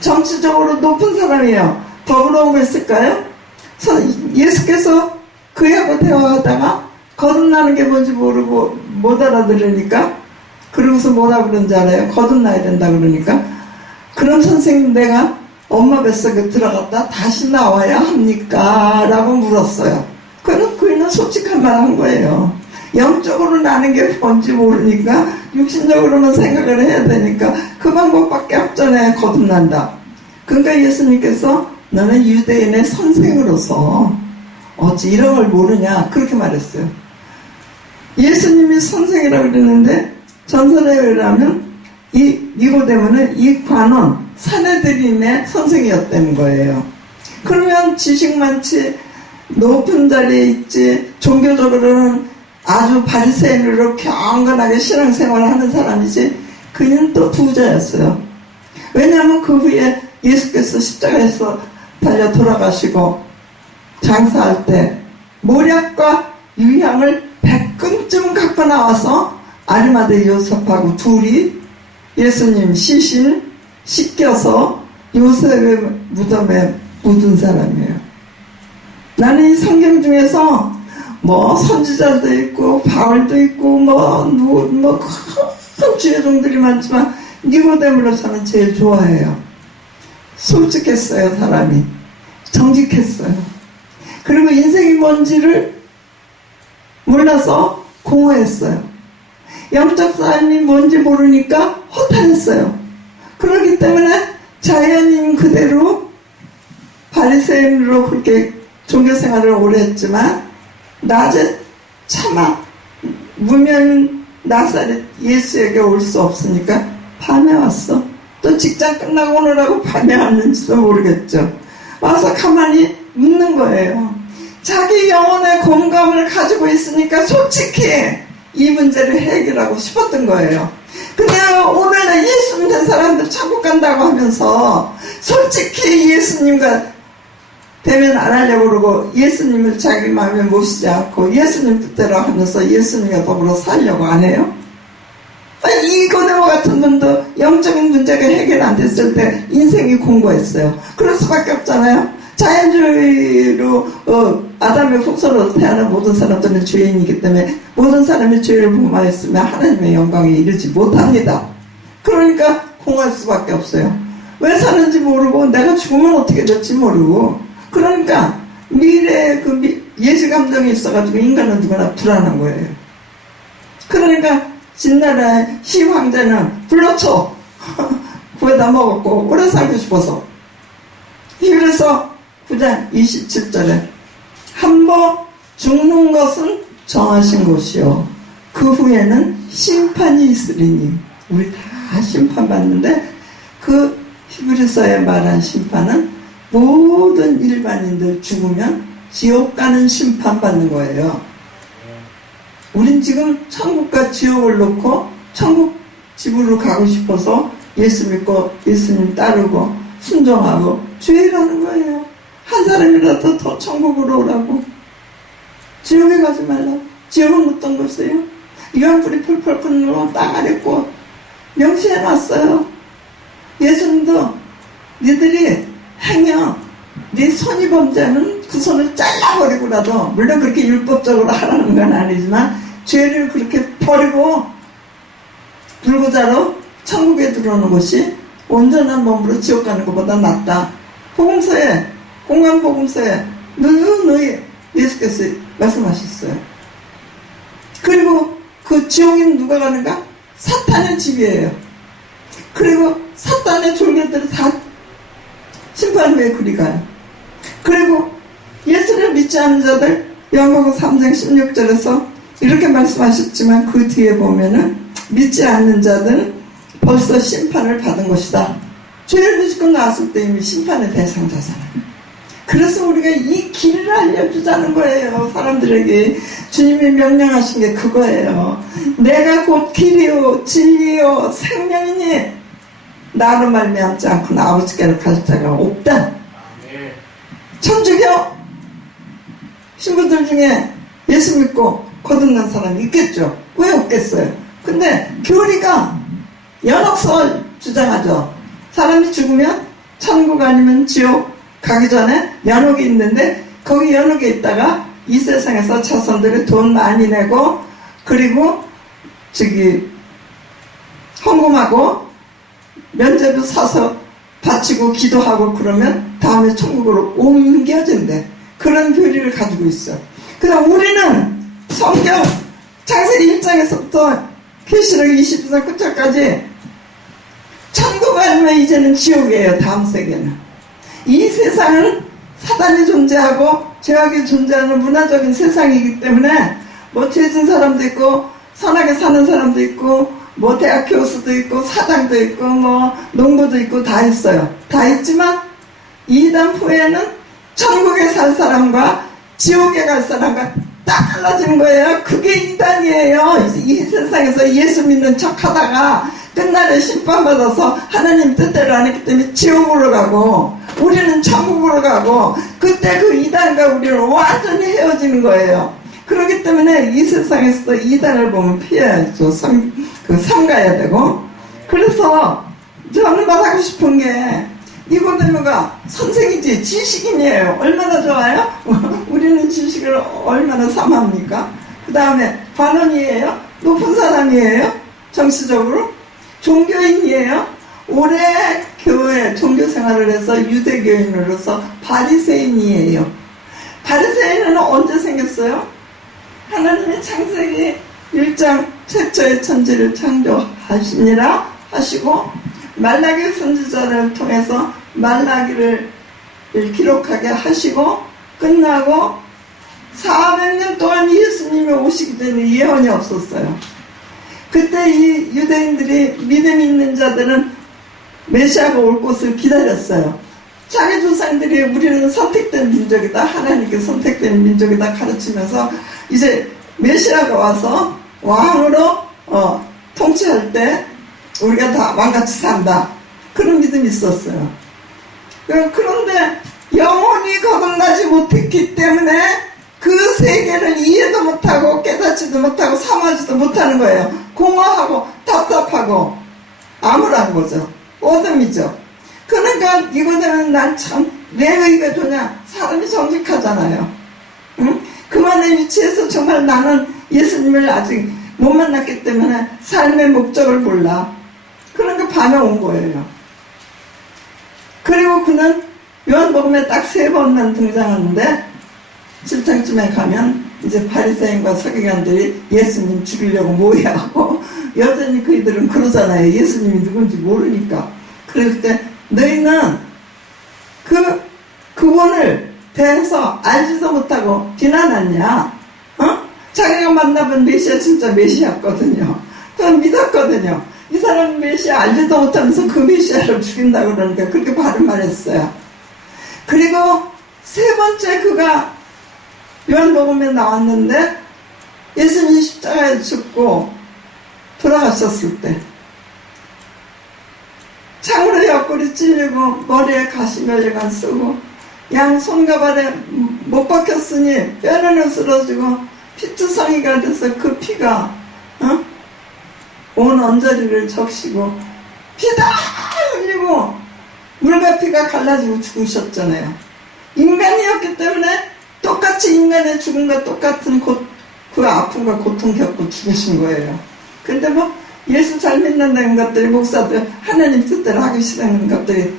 정치적으로 높은 사람이에요. 더 부러운 거 있을까요? 예수께서 그하고 대화하다가 거듭나는 게 뭔지 모르고 못 알아들으니까 그러고서 뭐라 그런지 알아요? 거듭나야 된다 그러니까 그럼 선생님 내가 엄마 뱃속에 들어갔다 다시 나와야 합니까? 라고 물었어요. 그는 솔직한 말 한 거예요. 영적으로 나는 게 뭔지 모르니까 육신적으로는 생각을 해야 되니까 그 방법밖에 없잖아요. 거듭난다. 그러니까 예수님께서 너는 유대인의 선생으로서 어찌 이런 걸 모르냐 그렇게 말했어요. 예수님이 선생이라고 그랬는데 전설에 의하면 이 니고데모는 이 관원 사내들인의 선생이었다는 거예요. 그러면 지식 많지, 높은 자리에 있지, 종교적으로는 아주 바리새인으로 경건하게 신앙생활을 하는 사람이지, 그는 또 부자였어요. 왜냐하면 그 후에 예수께서 십자가에서 달려 돌아가시고 장사할 때 모략과 유향을 100금쯤 갖고 나와서 아리마대 요셉하고 둘이 예수님 시신 씻겨서 요셉의 무덤에 묻은 사람이에요. 나는 이 성경 중에서 뭐 선지자도 있고 바울도 있고 뭐 큰 주의종들이 많지만 니고데모를 저는 제일 좋아해요. 솔직했어요. 사람이 정직했어요. 그리고 인생이 뭔지를 몰라서 공허했어요. 영적 삶이 뭔지 모르니까 허탈했어요. 그렇기 때문에 자연인 그대로 바리새인으로 그렇게 종교생활을 오래 했지만 낮에 차마 무명 나사렛 예수에게 올 수 없으니까 밤에 왔어. 또 직장 끝나고 오느라고 밤에 왔는지도 모르겠죠. 와서 가만히 묻는 거예요. 자기 영혼의 공감을 가지고 있으니까 솔직히 이 문제를 해결하고 싶었던 거예요. 근데 오늘 예수 믿는 사람들 천국 간다고 하면서 솔직히 예수님과 대면 안 하려고 그러고 예수님을 자기 마음에 모시지 않고 예수님 뜻대로 하면서 예수님과 더불어 살려고 안 해요? 이 니고데모 같은 분도 영적인 문제가 해결 안 됐을 때 인생이 공고했어요. 그럴 수밖에 없잖아요. 자연주의로 아담의 후손으로 태어난 모든 사람들은 죄인이기 때문에 모든 사람이 죄를 범하였으면 하나님의 영광에 이르지 못합니다. 그러니까 공할 수밖에 없어요. 왜 사는지 모르고 내가 죽으면 어떻게 될지 모르고, 그러니까 미래에 예지감정이 있어가지고 인간은 누구나 불안한 거예요. 그러니까 진나라의 시황제는 불러쳐 구해다 먹었고 오래 살고 싶어서. 그래서 9장 27절에 한번 죽는 것은 정하신 것이요 그 후에는 심판이 있으리니. 우리 다 심판받는데 그 히브리서에 말한 심판은 모든 일반인들 죽으면 지옥 가는 심판받는 거예요. 우린 지금 천국과 지옥을 놓고 천국 집으로 가고 싶어서 예수 믿고 예수님 따르고 순종하고 주의라는 거예요. 한 사람이라도 더 천국으로 오라고, 지옥에 가지 말라고. 지옥은 어떤 것이에요? 유황불이 펄펄 끓는 거 땅 아래 고 명시해놨어요. 예수님도 니들이 행여 네 손이 범죄하면 그 손을 잘라버리고라도, 물론 그렇게 율법적으로 하라는 건 아니지만 죄를 그렇게 버리고 불구자로 천국에 들어오는 것이 온전한 몸으로 지옥 가는 것보다 낫다. 복음서에, 공강복음서에 누누이 예수께서 말씀하셨어요. 그리고 그 지옥에는 누가 가는가? 사탄의 집이에요. 그리고 사탄의 졸개들이 다 심판 후에 그리 가요. 그리고 예수를 믿지 않는 자들, 요한복음 3장 16절에서 이렇게 말씀하셨지만 그 뒤에 보면은 믿지 않는 자들은 벌써 심판을 받은 것이다. 죄를 짓고 나왔을 때 이미 심판의 대상자잖아요. 그래서 우리가 이 길을 알려주자는 거예요. 사람들에게 주님이 명령하신 게 그거예요. 내가 곧 길이요 진리요 생명이니 나로 말미암지 않고는 아버지께로 갈 자가 없다. 천주교 신부들 중에 예수 믿고 거듭난 사람이 있겠죠. 왜 없겠어요? 근데 교리가 연옥설 주장하죠. 사람이 죽으면 천국 아니면 지옥 가기 전에 연옥이 있는데 거기 연옥에 있다가 이 세상에서 자손들이 돈 많이 내고 그리고 헌금하고 면제도 사서 바치고 기도하고 그러면 다음에 천국으로 옮겨진대. 그런 교리를 가지고 있어. 그럼 우리는 성경 창세기 1장에서부터 계시록 22장 끝절까지 천국 아니면 이제는 지옥이에요. 다음 세계는. 이 세상은 사단이 존재하고 죄악이 존재하는 문화적인 세상이기 때문에 뭐 죄진 사람도 있고 선하게 사는 사람도 있고 뭐 대학 교수도 있고 사장도 있고 뭐 농부도 있고 다 있어요. 다 있지만 이단 후에는 천국에 살 사람과 지옥에 갈 사람과 딱 갈라지는 거예요. 그게 이단이에요. 이 세상에서 예수 믿는 척 하다가 끝날에 심판받아서 하나님 뜻대로 안 했기 때문에 지옥으로 가고 우리는 천국으로 가고 그때 그 이단과 우리는 완전히 헤어지는 거예요. 그렇기 때문에 이 세상에서도 이단을 보면 피해야죠. 삼가야 되고. 그래서 저는 말하고 싶은 게 니고데모가 선생이지 지식인이에요. 얼마나 좋아요? 우리는 지식을 얼마나 삼합니까? 그 다음에 관원이에요? 높은 사람이에요? 정치적으로? 종교인이에요? 오래 교회 종교 생활을 해서 유대교인으로서 바리새인이에요. 바리새인은 언제 생겼어요? 하나님이 창세기 1장 최초의 천지를 창조하시니라 하시고 말라기 선지자를 통해서 말라기를 기록하게 하시고 끝나고 400년 동안 예수님이 오시기 전에 예언이 없었어요. 그때 이 유대인들이 믿음 있는 자들은 메시아가 올 것을 기다렸어요. 자기 조상들이 우리는 선택된 민족이다, 하나님께 선택된 민족이다 가르치면서 이제 메시아가 와서 왕으로 통치할 때 우리가 다 왕같이 산다, 그런 믿음이 있었어요. 그런데 영혼이 거듭나지 못했기 때문에 그 세계를 이해도 못하고 깨닫지도 못하고 삼하지도 못하는 거예요. 공허하고 답답하고 암울한 거죠. 어둠이죠. 그러니까 이거는 난 참 왜 의의가 좋냐, 사람이 정직하잖아요. 응? 그만의 위치에서 정말 나는 예수님을 아직 못 만났기 때문에 삶의 목적을 몰라. 그러니까 밤에 온 거예요. 그리고 그는 요한복음에 딱 3번만 등장하는데 7장쯤에 가면 이제 바리새인과 서기관들이 예수님 죽이려고 모여하고 여전히 그이들은 그러잖아요. 예수님이 누군지 모르니까. 그럴 때 너희는 그분을 대해서 알지도 못하고 비난하냐? 자기가 만나본 메시아 진짜 메시아거든요. 그건 믿었거든요. 이 사람은 메시아 알지도 못하면서 그 메시아를 죽인다고 그러니까 그렇게 바른 말 했어요. 그리고 3번째 그가 요한복음에 나왔는데 예수님이 십자가에 죽고 돌아가셨을 때 창으로 옆구리 찔리고 머리에 가시면류관 쓰고 양 손과 발에 못 박혔으니 뼈는 으스러지고 피투성이가 돼서 그 피가 온 언저리를 적시고 피 다 흘리고 물과 피가 갈라지고 죽으셨잖아요. 인간이었기 때문에 똑같이 인간의 죽음과 똑같은 그 아픔과 고통 겪고 죽으신 거예요. 근데 뭐 예수 잘 믿는다는 것들이 목사들 하나님 뜻대로 하기 싫은 것들이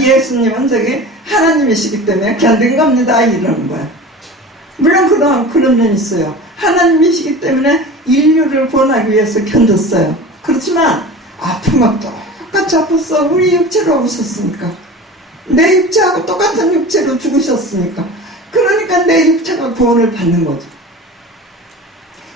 예수님은 저기 하나님이시기 때문에 견딘 겁니다 이러는 거예요. 물론 그런 면이 있어요. 하나님이시기 때문에 인류를 구원하기 위해서 견뎠어요. 그렇지만 아픔은 똑같이 아팠어. 우리 육체로 오셨으니까. 내 육체하고 똑같은 육체로 죽으셨으니까. 그러니까 내 육체가 구원을 받는 거죠.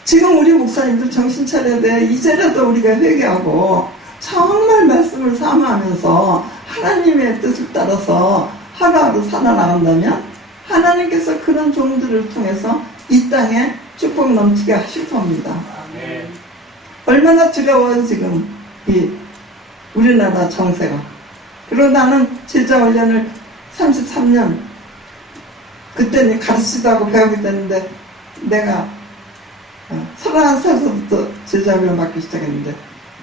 지금 우리 목사님들 정신 차려야 돼. 이제라도 우리가 회개하고 정말 말씀을 사모하면서 하나님의 뜻을 따라서 하루하루 살아나간다면 하나님께서 그런 종들을 통해서 이 땅에 축복 넘치게 하실 겁니다. 아멘. 얼마나 두려워요 지금 이 우리나라 정세가. 그리고 나는 제자 훈련을 33년 그때는 가르치다고 배우게 됐는데 내가 31살부터 제자 훈련 받기 시작했는데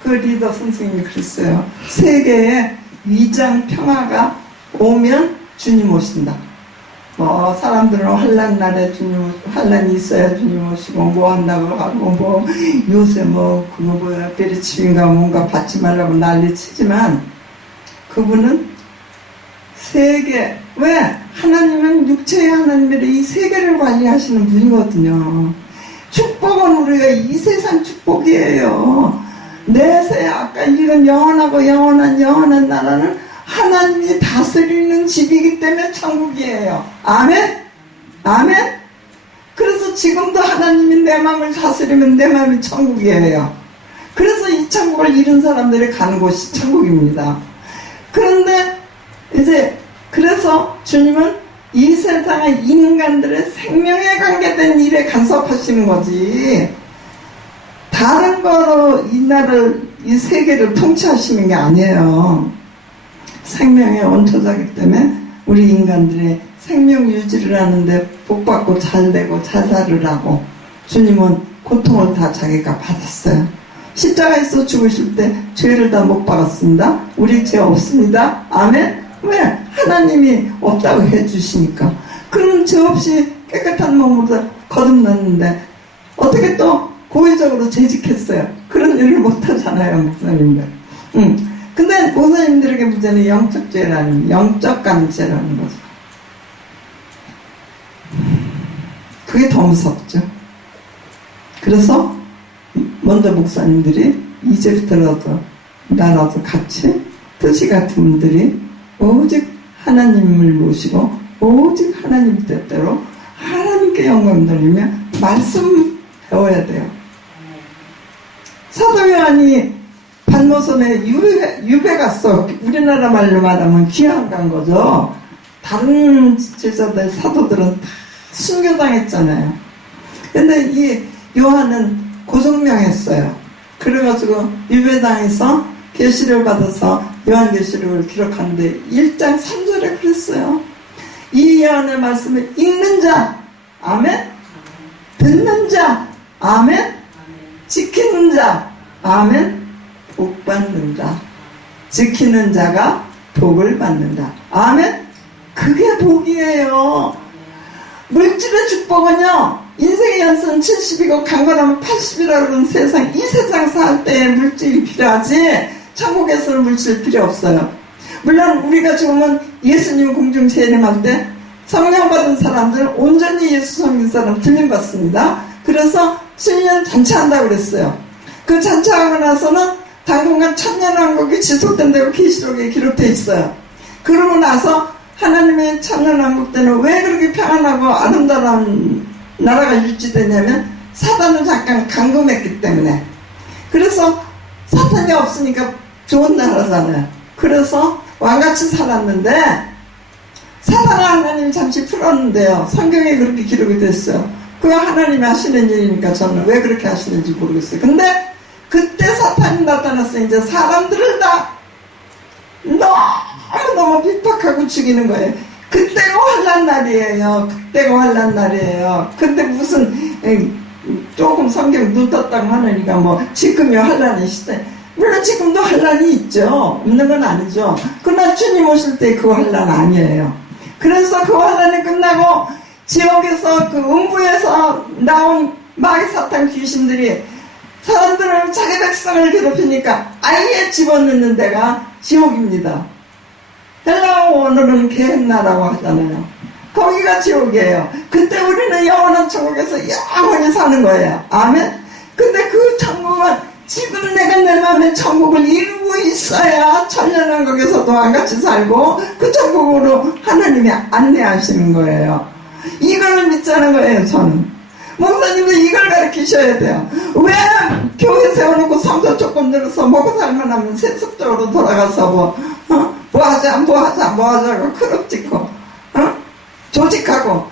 그 리더 선생님이 그랬어요. 세계에 위장 평화가 오면 주님 오신다. 뭐 사람들은 환난 날에 주님, 환난이 있어야 주님 오시고 뭐 한다고 하고 뭐 요새 뭐 그거 뭐야 베리칩인가 뭔가 받지 말라고 난리 치지만 그분은 세계, 왜? 하나님은 육체의 하나님이라 이 세계를 관리하시는 분이거든요. 축복은 우리가 이 세상 축복이에요. 내세 아까 이건 영원하고 영원한 나라는 하나님이 다스리는 집이기 때문에 천국이에요. 아멘? 아멘? 그래서 지금도 하나님이 내 마음을 다스리면 내 마음이 천국이에요. 그래서 이 천국을 잃은 사람들이 가는 곳이 천국입니다. 그런데 이제 그래서 주님은 이 세상의 인간들의 생명에 관계된 일에 간섭하시는 거지, 다른 거로 이 나라를, 이 세계를 통치하시는 게 아니에요. 생명의 원초자기 때문에 우리 인간들의 생명 유지를 하는데 복받고 잘 되고 잘 살으라고 주님은 고통을 다 자기가 받았어요. 십자가에서 죽으실 때 죄를 다 못 박았습니다. 우리 죄 없습니다. 아멘. 왜? 하나님이 없다고 해주시니까. 그런 죄 없이 깨끗한 몸으로 거듭났는데 어떻게 또 고의적으로 재직했어요? 그런 일을 못하잖아요, 목사님들. 근데 목사님들에게 문제는 영적 죄라는, 영적 간죄라는 거죠. 그게 더 무섭죠. 그래서 먼저 목사님들이 이제부터라도 나라도 같이 뜻이 같은 분들이 오직 하나님을 모시고 오직 하나님 뜻대로 하나님께 영광 돌리며 말씀 배워야 돼요. 사도 요한이 반모섬에 유배 갔어. 우리나라 말로 말하면 귀향 간 거죠. 다른 제자들 사도들은 다 순교당했잖아요. 근데 이 요한은 고성명했어요. 그래가지고 유배당해서 계시를 받아서 요한계시록을 기록하는데 1장 3절에 그랬어요. 이 요한의 말씀을 읽는 자, 아멘. 듣는 자, 아멘. 지키는 자, 아멘. 복 받는 자. 지키는 자가 복을 받는다. 아멘. 그게 복이에요. 물질의 축복은요, 인생의 연수는 70이고 강건하면 80이라고 그러는 세상, 이 세상 살 때 물질이 필요하지 천국에서는 물질 필요 없어요. 물론 우리가 죽으면 예수님 공중 재림할 때 성령 받은 사람들, 온전히 예수 섬긴 사람 들림받습니다. 그래서 7년 잔치한다고 그랬어요. 그 잔치하고 나서는 당분간 천년왕국이 지속된다고 계시록에 기록되어 있어요. 그러고 나서 하나님의 천년왕국 때는 왜 그렇게 평안하고 아름다운 나라가 유지되냐면 사단을 잠깐 감금했기 때문에. 그래서 사탄이 없으니까 좋은 나라잖아요. 그래서 왕같이 살았는데 사단을 하나님이 잠시 풀었는데요. 성경에 그렇게 기록이 됐어요. 그거 하나님이 하시는 일이니까 저는 왜 그렇게 하시는지 모르겠어요. 근데 그때 사탄이 나타났어요. 이제 사람들을 다 너무 핍박하고 죽이는 거예요. 그때가 환난 날이에요. 그때가 환난 날이에요. 근데 무슨 조금 성경 눈 떴다고 하느니까 뭐 지금이 환난의 시대. 물론 지금도 환난이 있죠. 없는 건 아니죠. 그러나 주님 오실 때 그 환난 아니에요. 그래서 그 환난이 끝나고 지옥에서 그 음부에서 나온 마귀 사탄 귀신들이 사람들을, 자기 백성을 괴롭히니까 아예 집어넣는 데가 지옥입니다. 헬라어 원어로는 게헨나라고 하잖아요. 거기가 지옥이에요. 그때 우리는 영원한 천국에서 영원히 사는 거예요. 아멘. 근데 그 천국은 지금 내가 내 마음에 천국을 이루고 있어야 천년왕국에서도 왕같이 살고 그 천국으로 하나님이 안내하시는 거예요. 이걸 믿자는 거예요. 저는 목사님도 이걸 가르치셔야 돼요. 왜 교회 세워놓고 성도 조금 늘어서 먹고 살만하면 세속적으로 돌아가서 뭐 하자고 크롭 찍고 조직하고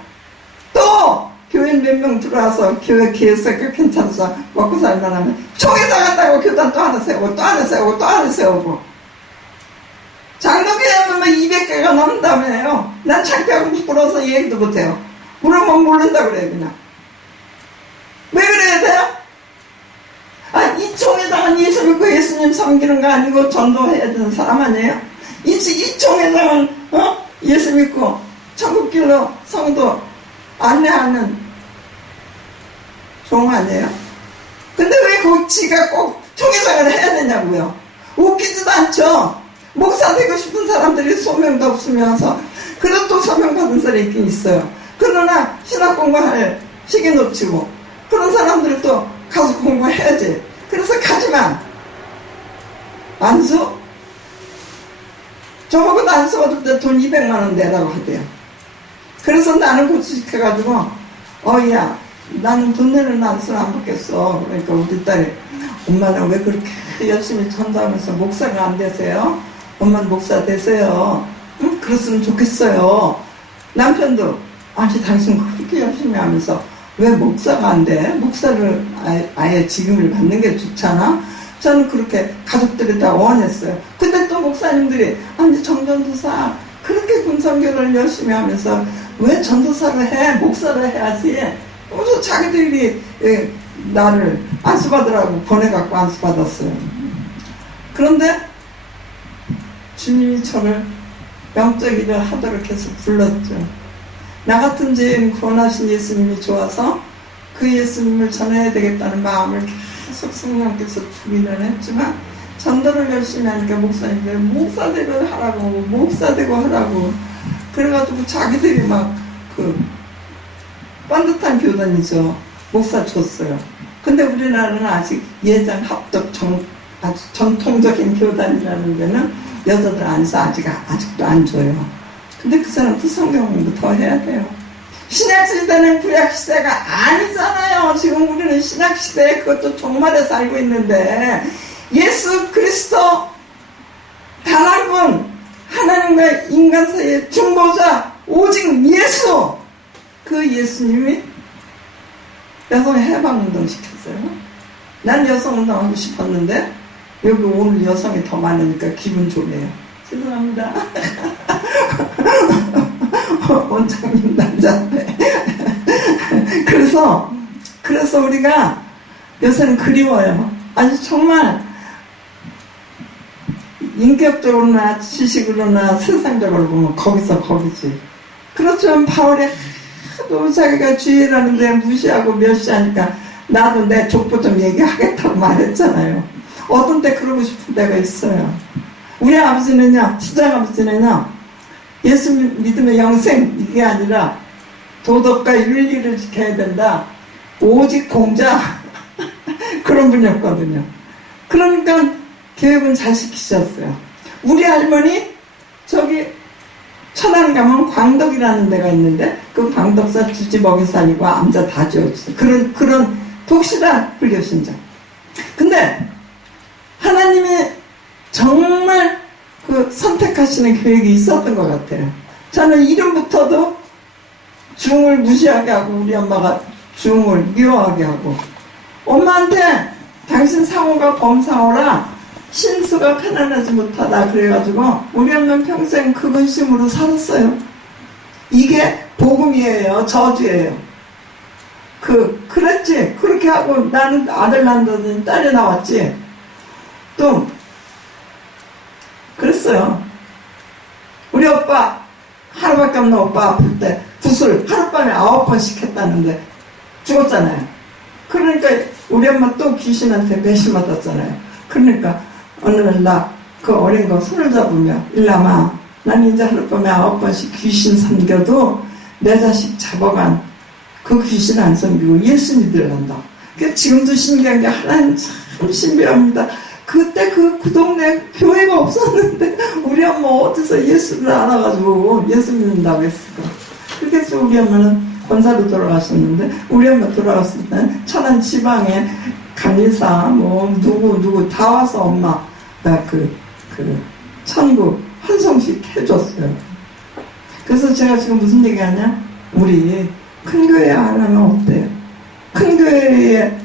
또 교회 몇 명 들어와서 교회 기회세가 괜찮아서 먹고 살만하면 총회장 한다고 교단 또 하나 세우고 또 하나 세우고 또 하나 세우고 장로교회 하면 200개가 넘는다며요. 난 창피하고 부끄러워서 얘기도 못해요. 물으면 모른다 그래요. 그냥 왜 그래야 돼요? 이 총회장은 예수 믿고 예수님 섬기는 거 아니고 전도해야 되는 사람 아니에요? 이 총회장은 예수 믿고 천국길로 성도 안내하는 종 아니에요? 근데 왜 그 지가 꼭 총회장을 해야 되냐고요? 웃기지도 않죠? 목사 되고 싶은 사람들이 소명도 없으면서 그래도 또 소명 받은 사람이 있긴 있어요. 그러나 신학 공부할 시기 놓치고 그런 사람들도 가서 공부해야지. 그래서 가지만 안수? 저보고 안수 받을 때 돈 200만 원 내라고 하대요. 그래서 나는 고치해가지고 야 나는 돈 내는 안수를 안 받겠어. 그러니까 우리 딸이 엄마는 왜 그렇게 열심히 전도하면서 목사가 안 되세요? 엄마는 목사 되세요. 응? 그랬으면 좋겠어요. 남편도 아니 당신 그렇게 열심히 하면서 왜 목사가 안 돼? 목사를 아예 직임을 받는 게 좋잖아. 저는 그렇게 가족들이 다 원했어요. 근데 또 목사님들이 아니 정전도사 그렇게 군선교를 열심히 하면서 왜 전도사를 해? 목사를 해야지. 그래서 자기들이 나를 안수받으라고 보내갖고 안수받았어요. 그런데 주님이 저를 영적 일을 하도록 해서 불렀죠. 나 같은 죄인 구원하신 예수님이 좋아서 그 예수님을 전해야 되겠다는 마음을 계속 성령께서 주기는 했지만 전도를 열심히 하니까 목사님들 목사되고 하라고 목사되고 하라고 그래가지고 자기들이 막 반듯한 교단이죠. 목사 줬어요. 근데 우리나라는 아직 예전 합덕 아주 전통적인 교단이라는 데는 여자들 안에서 아직도 안 줘요. 근데 그 사람도 성경 공부 더 해야 돼요. 신약시대는 구약시대가 아니잖아요. 지금 우리는 신약시대에 그것도 종말에 살고 있는데 예수 그리스도 단 한 분 하나님과 인간 사이의 중보자 오직 예수 그 예수님이 여성 해방운동 시켰어요. 난 여성운동 하고 싶었는데 여기 오늘 여성이 더 많으니까 기분 좋네요. 죄송합니다. 원장님 남자인데 그래서 우리가 요새는 그리워요. 아주 정말 인격적으로나 지식으로나 세상적으로 보면 거기지. 그렇지만 바울이 하도 자기가 주의라는데 무시하고 멸시하니까 나도 내 족보 좀 얘기하겠다고 말했잖아요. 어떤 때 그러고 싶은 때가 있어요. 우리 아버지는요, 친정아버지는요, 예수 믿음의 영생 이게 아니라 도덕과 윤리를 지켜야 된다. 오직 공자 그런 분이었거든요. 그러니까 교육은 잘 시키셨어요. 우리 할머니 저기 천안 가면 광덕이라는 데가 있는데 그 광덕사 주지먹이살이고 암자 다 지었어요. 그런 독실한 불교신자. 근데 하나님이 정말 선택하시는 교육이 있었던 것 같아요. 저는 이름부터도 중을 무시하게 하고 우리 엄마가 중을 미워하게 하고 엄마한테 당신 상호가 범상호라 신수가 편안하지 못하다 그래가지고 우리 엄마는 평생 그 근심으로 살았어요. 이게 복음이에요. 저주예요. 그랬지. 그렇게 하고 나는 아들 낳는다더니 딸이 나왔지. 또 그랬어요. 우리 오빠 하루밖에 없는 오빠 아플 때 붓을 하룻밤에 9번씩 했다는데 죽었잖아요. 그러니까 우리 엄마 또 귀신한테 배신받았잖아요. 그러니까 어느 날 나 그 어린 거 손을 잡으며 일남아 난 이제 하룻밤에 9번씩 귀신 섬겨도 내 자식 잡아간 그 귀신 안 섬기고 예수 믿으란다. 지금도 신기한 게 하나님 참 신비합니다. 그때 그 동네 교회가 없었는데 우리 엄마 어디서 예수를 알아가지고 예수 믿는다고 했을까. 그렇게 해서 우리 엄마는 권사로 돌아가셨는데 우리 엄마 돌아갔을 때는 천안 지방에 간일사 누구 다 와서 엄마가 천국 환송식 해줬어요. 그래서 제가 지금 무슨 얘기하냐, 우리 큰 교회 하나는 어때요? 큰 교회의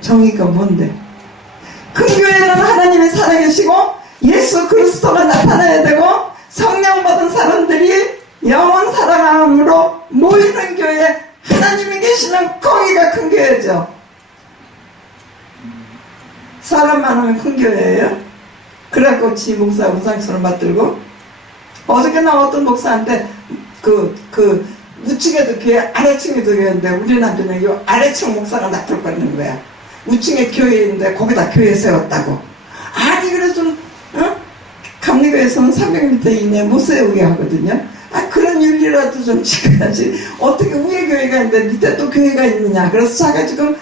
정의가 뭔데? 큰 교회는 하나님이 살아계시고 예수 그리스도가 나타나야 되고 성령 받은 사람들이 영원 살아남으로 모이는 교회, 하나님이 계시는 거기가 큰 교회죠. 사람 많으면 큰 교회예요. 그래갖고 지 목사 우상처럼 받들고 어저께 나 어떤 목사한테 우측에도 교회 아래층에도 교회인데 우리 남편은 이 아래층 목사가 나쁠거리는 거야. 우층에 교회인데 거기다 교회 세웠다고. 아니 그래서 감리교에서는 300m 이내 못 세우게 하거든요. 그런 윤리라도 좀 지켜야지. 어떻게 위에 교회가 있는데 밑에 또 교회가 있느냐. 그래서 자기가 지금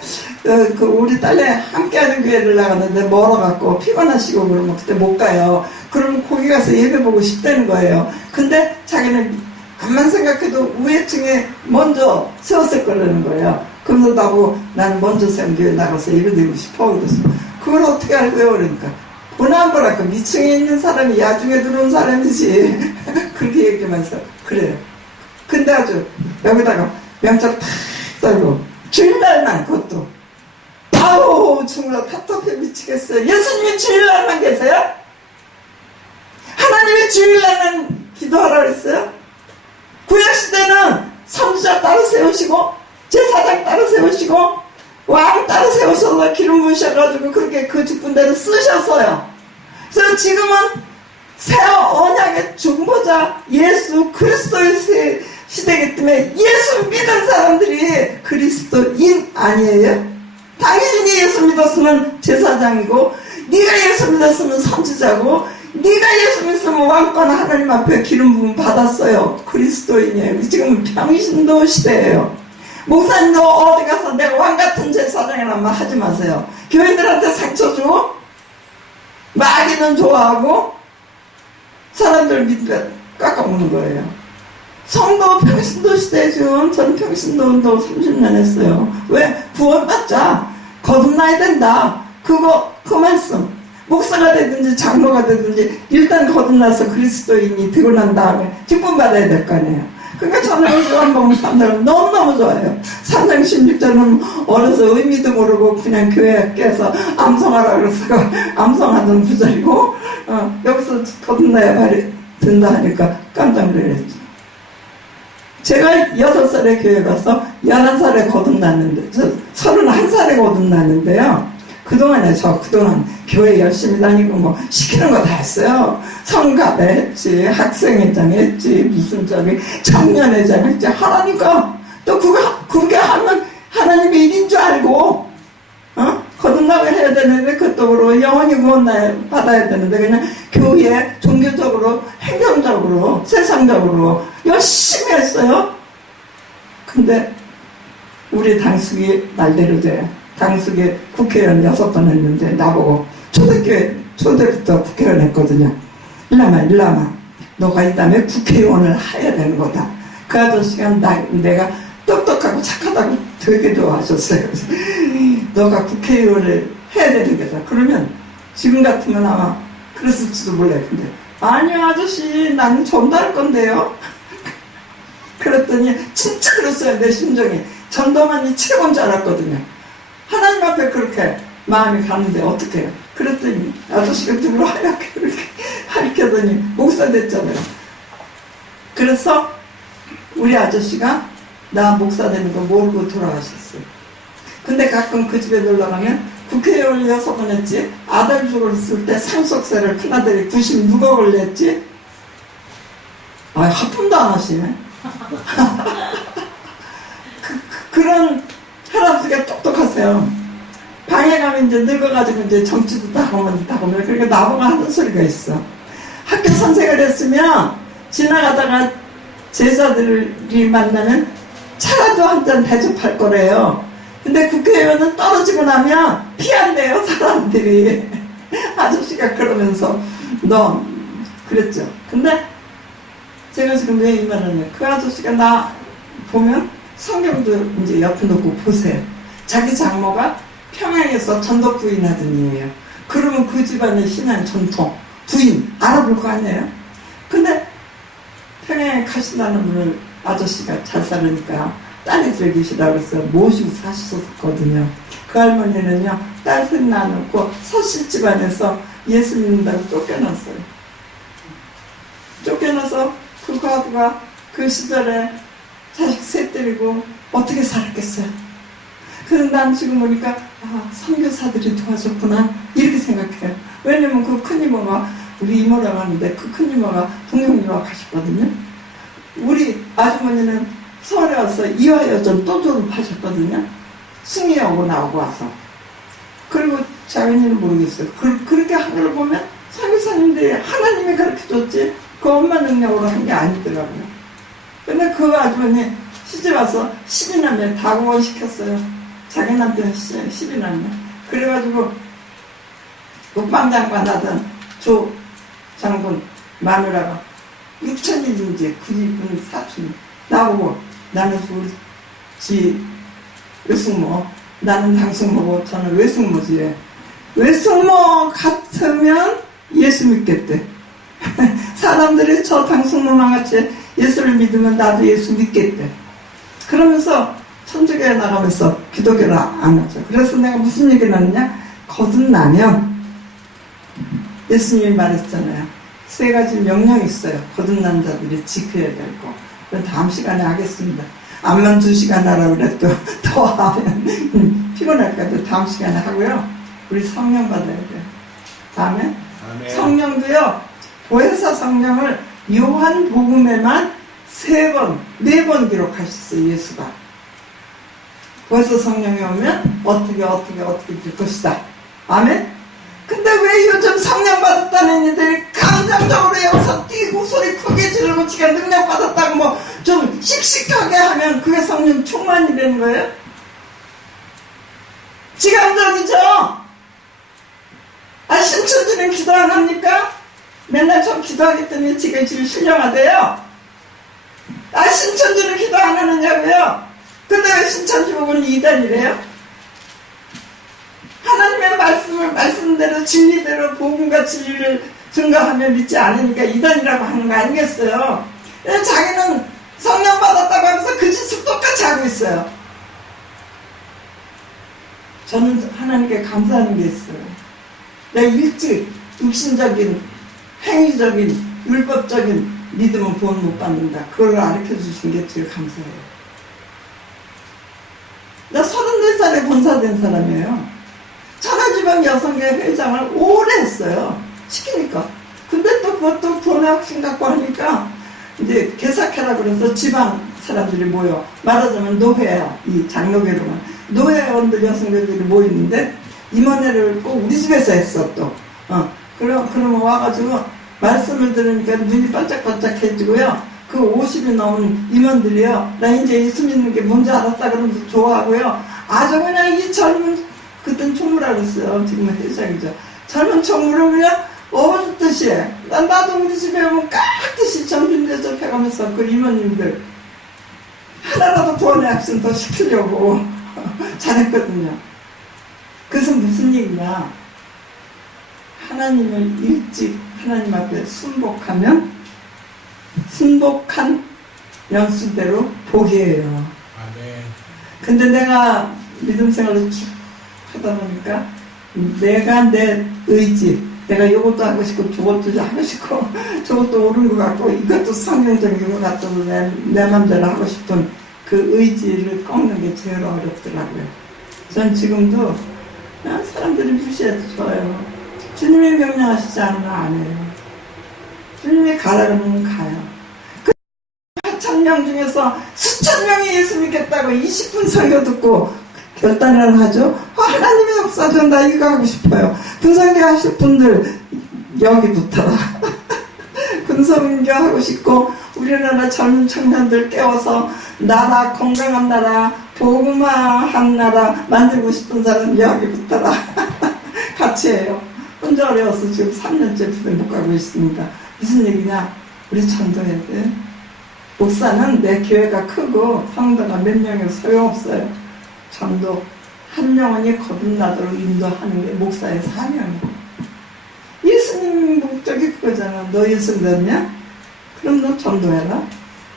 우리 딸내 함께하는 교회를 나갔는데 멀어갖고 피곤하시고 그러면 그때 못 가요. 그러면 거기 가서 예배 보고 싶다는 거예요. 근데 자기는 암만 생각해도 우회층에 먼저 세웠을 거라는 거예요. 그러면서 나보고 나는 먼저 생교회 나가서 예배드리고 싶어 그랬어. 그걸 어떻게 알고요? 그러니까 보나 보라까 미층에 있는 사람이 야중에 들어온 사람이지. 그렇게 얘기하면서 그래요. 근데 아주 여기다가 명절 탁 썰고 주일날만 그것도 아우 정말 답답해 미치겠어요. 예수님이 주일날만 계세요? 하나님이 주일날만 기도하라 그랬어요? 구약시대는 선지자 따로 세우시고 제사장 따로 세우시고 왕 따로 세우셔서 기름 부으셔가지고 그렇게 그 직분대로 쓰셨어요. 그래서 지금은 새 언약의 중보자 예수 그리스도의 시대이기 때문에 예수 믿은 사람들이 그리스도인 아니에요? 당연히 예수 믿었으면 제사장이고 네가 예수 믿었으면 선지자고 네가 예수 믿으면 왕권 하나님 앞에 기름 부음 받았어요. 그리스도인이에요. 지금은 평신도 시대예요. 목사님도 어디 가서 내가 왕같은 제사장이란 말 하지 마세요. 교인들한테 상처 주고 마귀는 좋아하고 사람들 밑에 깎아먹는 거예요. 성도 평신도 시대에 지금 저는 평신도 운동 30년 했어요. 왜? 구원받자 거듭나야 된다. 그 말씀 목사가 되든지 장로가 되든지 일단 거듭나서 그리스도인이 되고 난 다음에 직분받아야 될 거 아니에요. 그러니까 저는 요한복음 3장은 너무너무 좋아요. 3장 16절은 어려서 의미도 모르고 그냥 교회에 깨서 암송하라 그래서 암송하던 구절이고 여기서 거듭나야 말이 된다 하니까 깜짝 놀랐죠. 제가 6살에 교회 가서 11살에 거듭났는데 31살에 거듭났는데요. 그동안 교회 열심히 다니고 뭐 시키는 거 다 했어요. 성가대 했지, 학생회장 했지, 무슨 청년회장 했지. 하라니까 또 그게 하면 하나님의 일인 줄 알고 거듭나게 해야 되는데 그쪽으로 영원히 구원 받아야 되는데 그냥 교회 종교적으로 행정적으로 세상적으로 열심히 했어요. 근데 우리 당숙이 말대로 돼. 당숙이 국회의원 6번 했는데 나보고 초대부터 국회의원 했거든요. 일라마 너가 이 다음에 국회의원을 해야 되는 거다. 그 아저씨가 내가 똑똑하고 착하다고 되게 좋아하셨어요. 그래서 너가 국회의원을 해야 되는 거다. 그러면 지금 같으면 아마 그랬을지도 몰라요. 근데 아니요 아저씨 나는 전도할 건데요. 그랬더니 진짜 그랬어요. 내 심정이 전도만이 최고인 줄 알았거든요. 하나님 앞에 그렇게 마음이 가는데 어떻게 해요? 그랬더니 아저씨가 누구로 하얗게 이렇게 가르쳐더니 목사 됐잖아요. 그래서 우리 아저씨가 나 목사 되는 거 모르고 돌아가셨어요. 근데 가끔 그 집에 놀러가면 국회의원 6번 했지. 아들 죽었을 때 상속세를 큰아들이 96억을 냈지. 하품도 안 하시네. 그런 할아버지가 똑똑하세요. 방에 가면 이제 늙어가지고 이제 정치도 다 하면 그러니까 나보고 하는 소리가 있어. 학교 선생을 했으면 지나가다가 제자들이 만나면 차라도 한 잔 대접할 거래요. 근데 국회의원은 떨어지고 나면 피한대요 사람들이. 아저씨가 그러면서 너 그랬죠. 근데 제가 지금 왜 이 말을 해요? 그 아저씨가 나 보면 성경도 이제 옆에 놓고 보세요. 자기 장모가 평양에서 전도 부인 하더니에요. 그러면 그 집안의 신앙 전통 부인 알아볼 거 아니에요? 근데 평양에 가신다는 분을 아저씨가 잘 살으니까 딸이 즐기시라고 해서 모시고 사셨거든요. 그 할머니는요 딸 셋 낳아놓고 서씨 집안에서 예수 믿는다고 쫓겨났어요. 쫓겨나서 그 과부가 그 시절에 자식 셋 데리고 어떻게 살았겠어요. 그래서 난 지금 보니까 선교사들이 도와줬구나 이렇게 생각해요. 왜냐면 그 큰이모가 우리 이모라고 하는데 그 큰이모가 동영유학 하셨거든요. 우리 아주머니는 서울에 와서 이화여전 또 졸업하셨거든요. 승희하고 나오고 와서. 그리고 자연히는 모르겠어요. 그렇게 한 걸 보면 선교사님들이 하나님이 가르쳐줬지 그 엄마 능력으로 한 게 아니더라고요. 근데 그 아주머니 시집와서 12남매 다 공헌시켰어요. 자기 남편 12남매. 그래가지고 국방장관 하던 조 장군 마누라가 6천인인지 그 집은 사촌이 나오고 나는 우리 지 외숙모. 나는 당숙모고 저는 외숙모지. 외숙모 같으면 예수 믿겠대. 사람들이 저 당숙모랑 같이 예수를 믿으면 나도 예수 믿겠대. 그러면서 천주교에 나가면서 기독교를 안 하죠. 그래서 내가 무슨 얘기를 하느냐? 거듭나면 예수님이 말했잖아요. 3가지 명령이 있어요. 거듭난 자들이 지켜야 될 거. 그건 다음 시간에 하겠습니다. 암만 2시간 하라고 그래도 더 하면 피곤할까요? 다음 시간에 하고요. 우리 성령 받아야 돼요. 다음에 성령도요. 보혜사 성령을 요한복음에만 3번, 4번 기록하셨어요. 예수가. 보혜사 성령이 오면 어떻게 될 것이다. 아멘? 근데 왜 요즘 성령 받았다는 이들이 감정적으로 여기서 뛰고 소리 크게 지르고 지가 능력 받았다고 뭐 좀 씩씩하게 하면 그게 성령 충만이 되는 거예요? 지감적이죠? 신천지는 기도 안 합니까? 맨날 저 기도하겠더니 지가 지금 신령하대요. 신천지는 기도 안 하느냐고요? 근데 왜 신천지 보고는 이단이래요? 하나님의 말씀대로 진리대로 복음과 진리를 증거하며 믿지 않으니까 이단이라고 하는 거 아니겠어요? 자기는 성령 받았다고 하면서 그 짓을 똑같이 하고 있어요. 저는 하나님께 감사하는 게 있어요. 내가 일찍 육신적인 행위적인 율법적인 믿음은 구원 못 받는다. 그걸 가르쳐 주신 게 제일 감사해요. 나 34살에 본사된 사람이에요. 천하지방 여성계 회장을 오래 했어요. 시키니까. 근데 또 그것도 돈에 확신 갖고 하니까 이제 개사케라 그래서 지방 사람들이 모여. 말하자면 노회야. 이 장로계로만. 노회원들 여성계들이 모이는데 임원회를 꼭 우리 집에서 했어 또. 그러면 와가지고 말씀을 들으니까 눈이 반짝반짝 해지고요. 그 50이 넘은 임원들이요. 나 이제 예수 믿는 게 뭔지 알았다 그러면서 좋아하고요. 아주 그냥 이 젊은 그땐 총무라 그랬어요. 지금은 회장이죠. 젊은 총무를 그냥 어버듯이 나도 우리 집에 오면 깍듯이 점심 대접해가면서 그 임원님들 하나라도 구원의 학생 더 시키려고 잘했거든요. 그래서 무슨 얘기냐? 하나님을 일찍 하나님 앞에 순복하면 순복한 연수대로 복이에요. 근데 내가 믿음 생활을 쭉 하다 보니까 내가 내 의지, 내가 이것도 하고 싶고 저것도 하고 싶고 저것도 옳은 것 같고 이것도 성경적인 것 같아서 내 맘대로 하고 싶은 그 의지를 꺾는 게 제일 어렵더라고요. 전 지금도 사람들이 무시해도 좋아요. 주님이 명령하시지 않으면 안 해요. 주님이 가라 그러면 가요. 그 8,000명 중에서 수천 명이 예수 믿겠다고 20분 설교 듣고 결단을 하죠. 하나님의 역사 전 나 이거 하고 싶어요. 분성교 하실 분들 여기 붙어라. 분성교 하고 싶고 우리나라 젊은 청년들 깨워서 나라 건강한 나라 복음화한 나라 만들고 싶은 사람 여기 붙어라. 같이 해요. 혼자 어려워서 지금 3년째 부대 못 가고 있습니다. 무슨 얘기냐? 우리 전도해야 돼. 목사는 내 교회가 크고 성도가 몇 명이 소용없어요. 전도 한 영혼이 거듭나도록 인도하는 게 목사의 사명이에요. 예수님 목적이 그거잖아. 너 예수 믿었냐? 그럼 너 전도해라.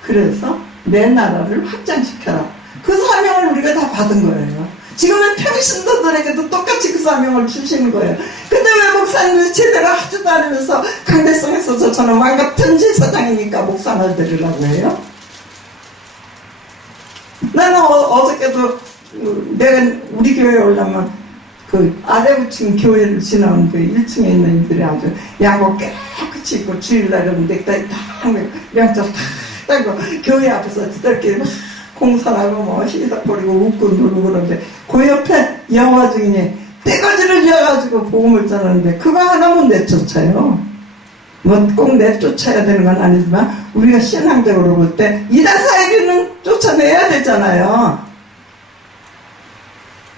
그래서 내 나라를 확장시켜라. 그 사명을 우리가 다 받은 거예요. 지금은 평신도들에게도 똑같이 그 사명을 주시는 거예요. 근데 왜 목사님이 제대로 하지도 않으면서 강대성에서 저는 왕같은 제사장이니까 목사를 드리려고 해요? 나는 어저께도 내가 우리 교회에 오려면 그 아래 부층 교회를 지나오는데 1층에 있는 이들이 아주 양복 깨끗이 입고 주일날은 넥타이 딱 양쪽 딱 따고 교회 앞에서 지들끼리 막 공산하고 뭐 희석거리고 웃고 놀고 그러는데 그 옆에 여호와 증인이 떼거지를 지어가지고 복음을 전하는데 그거 하나 못 내쫓아요. 뭐 꼭 내쫓아야 되는 건 아니지만 우리가 신앙적으로 볼 때 이단 사이비는 쫓아내야 되잖아요.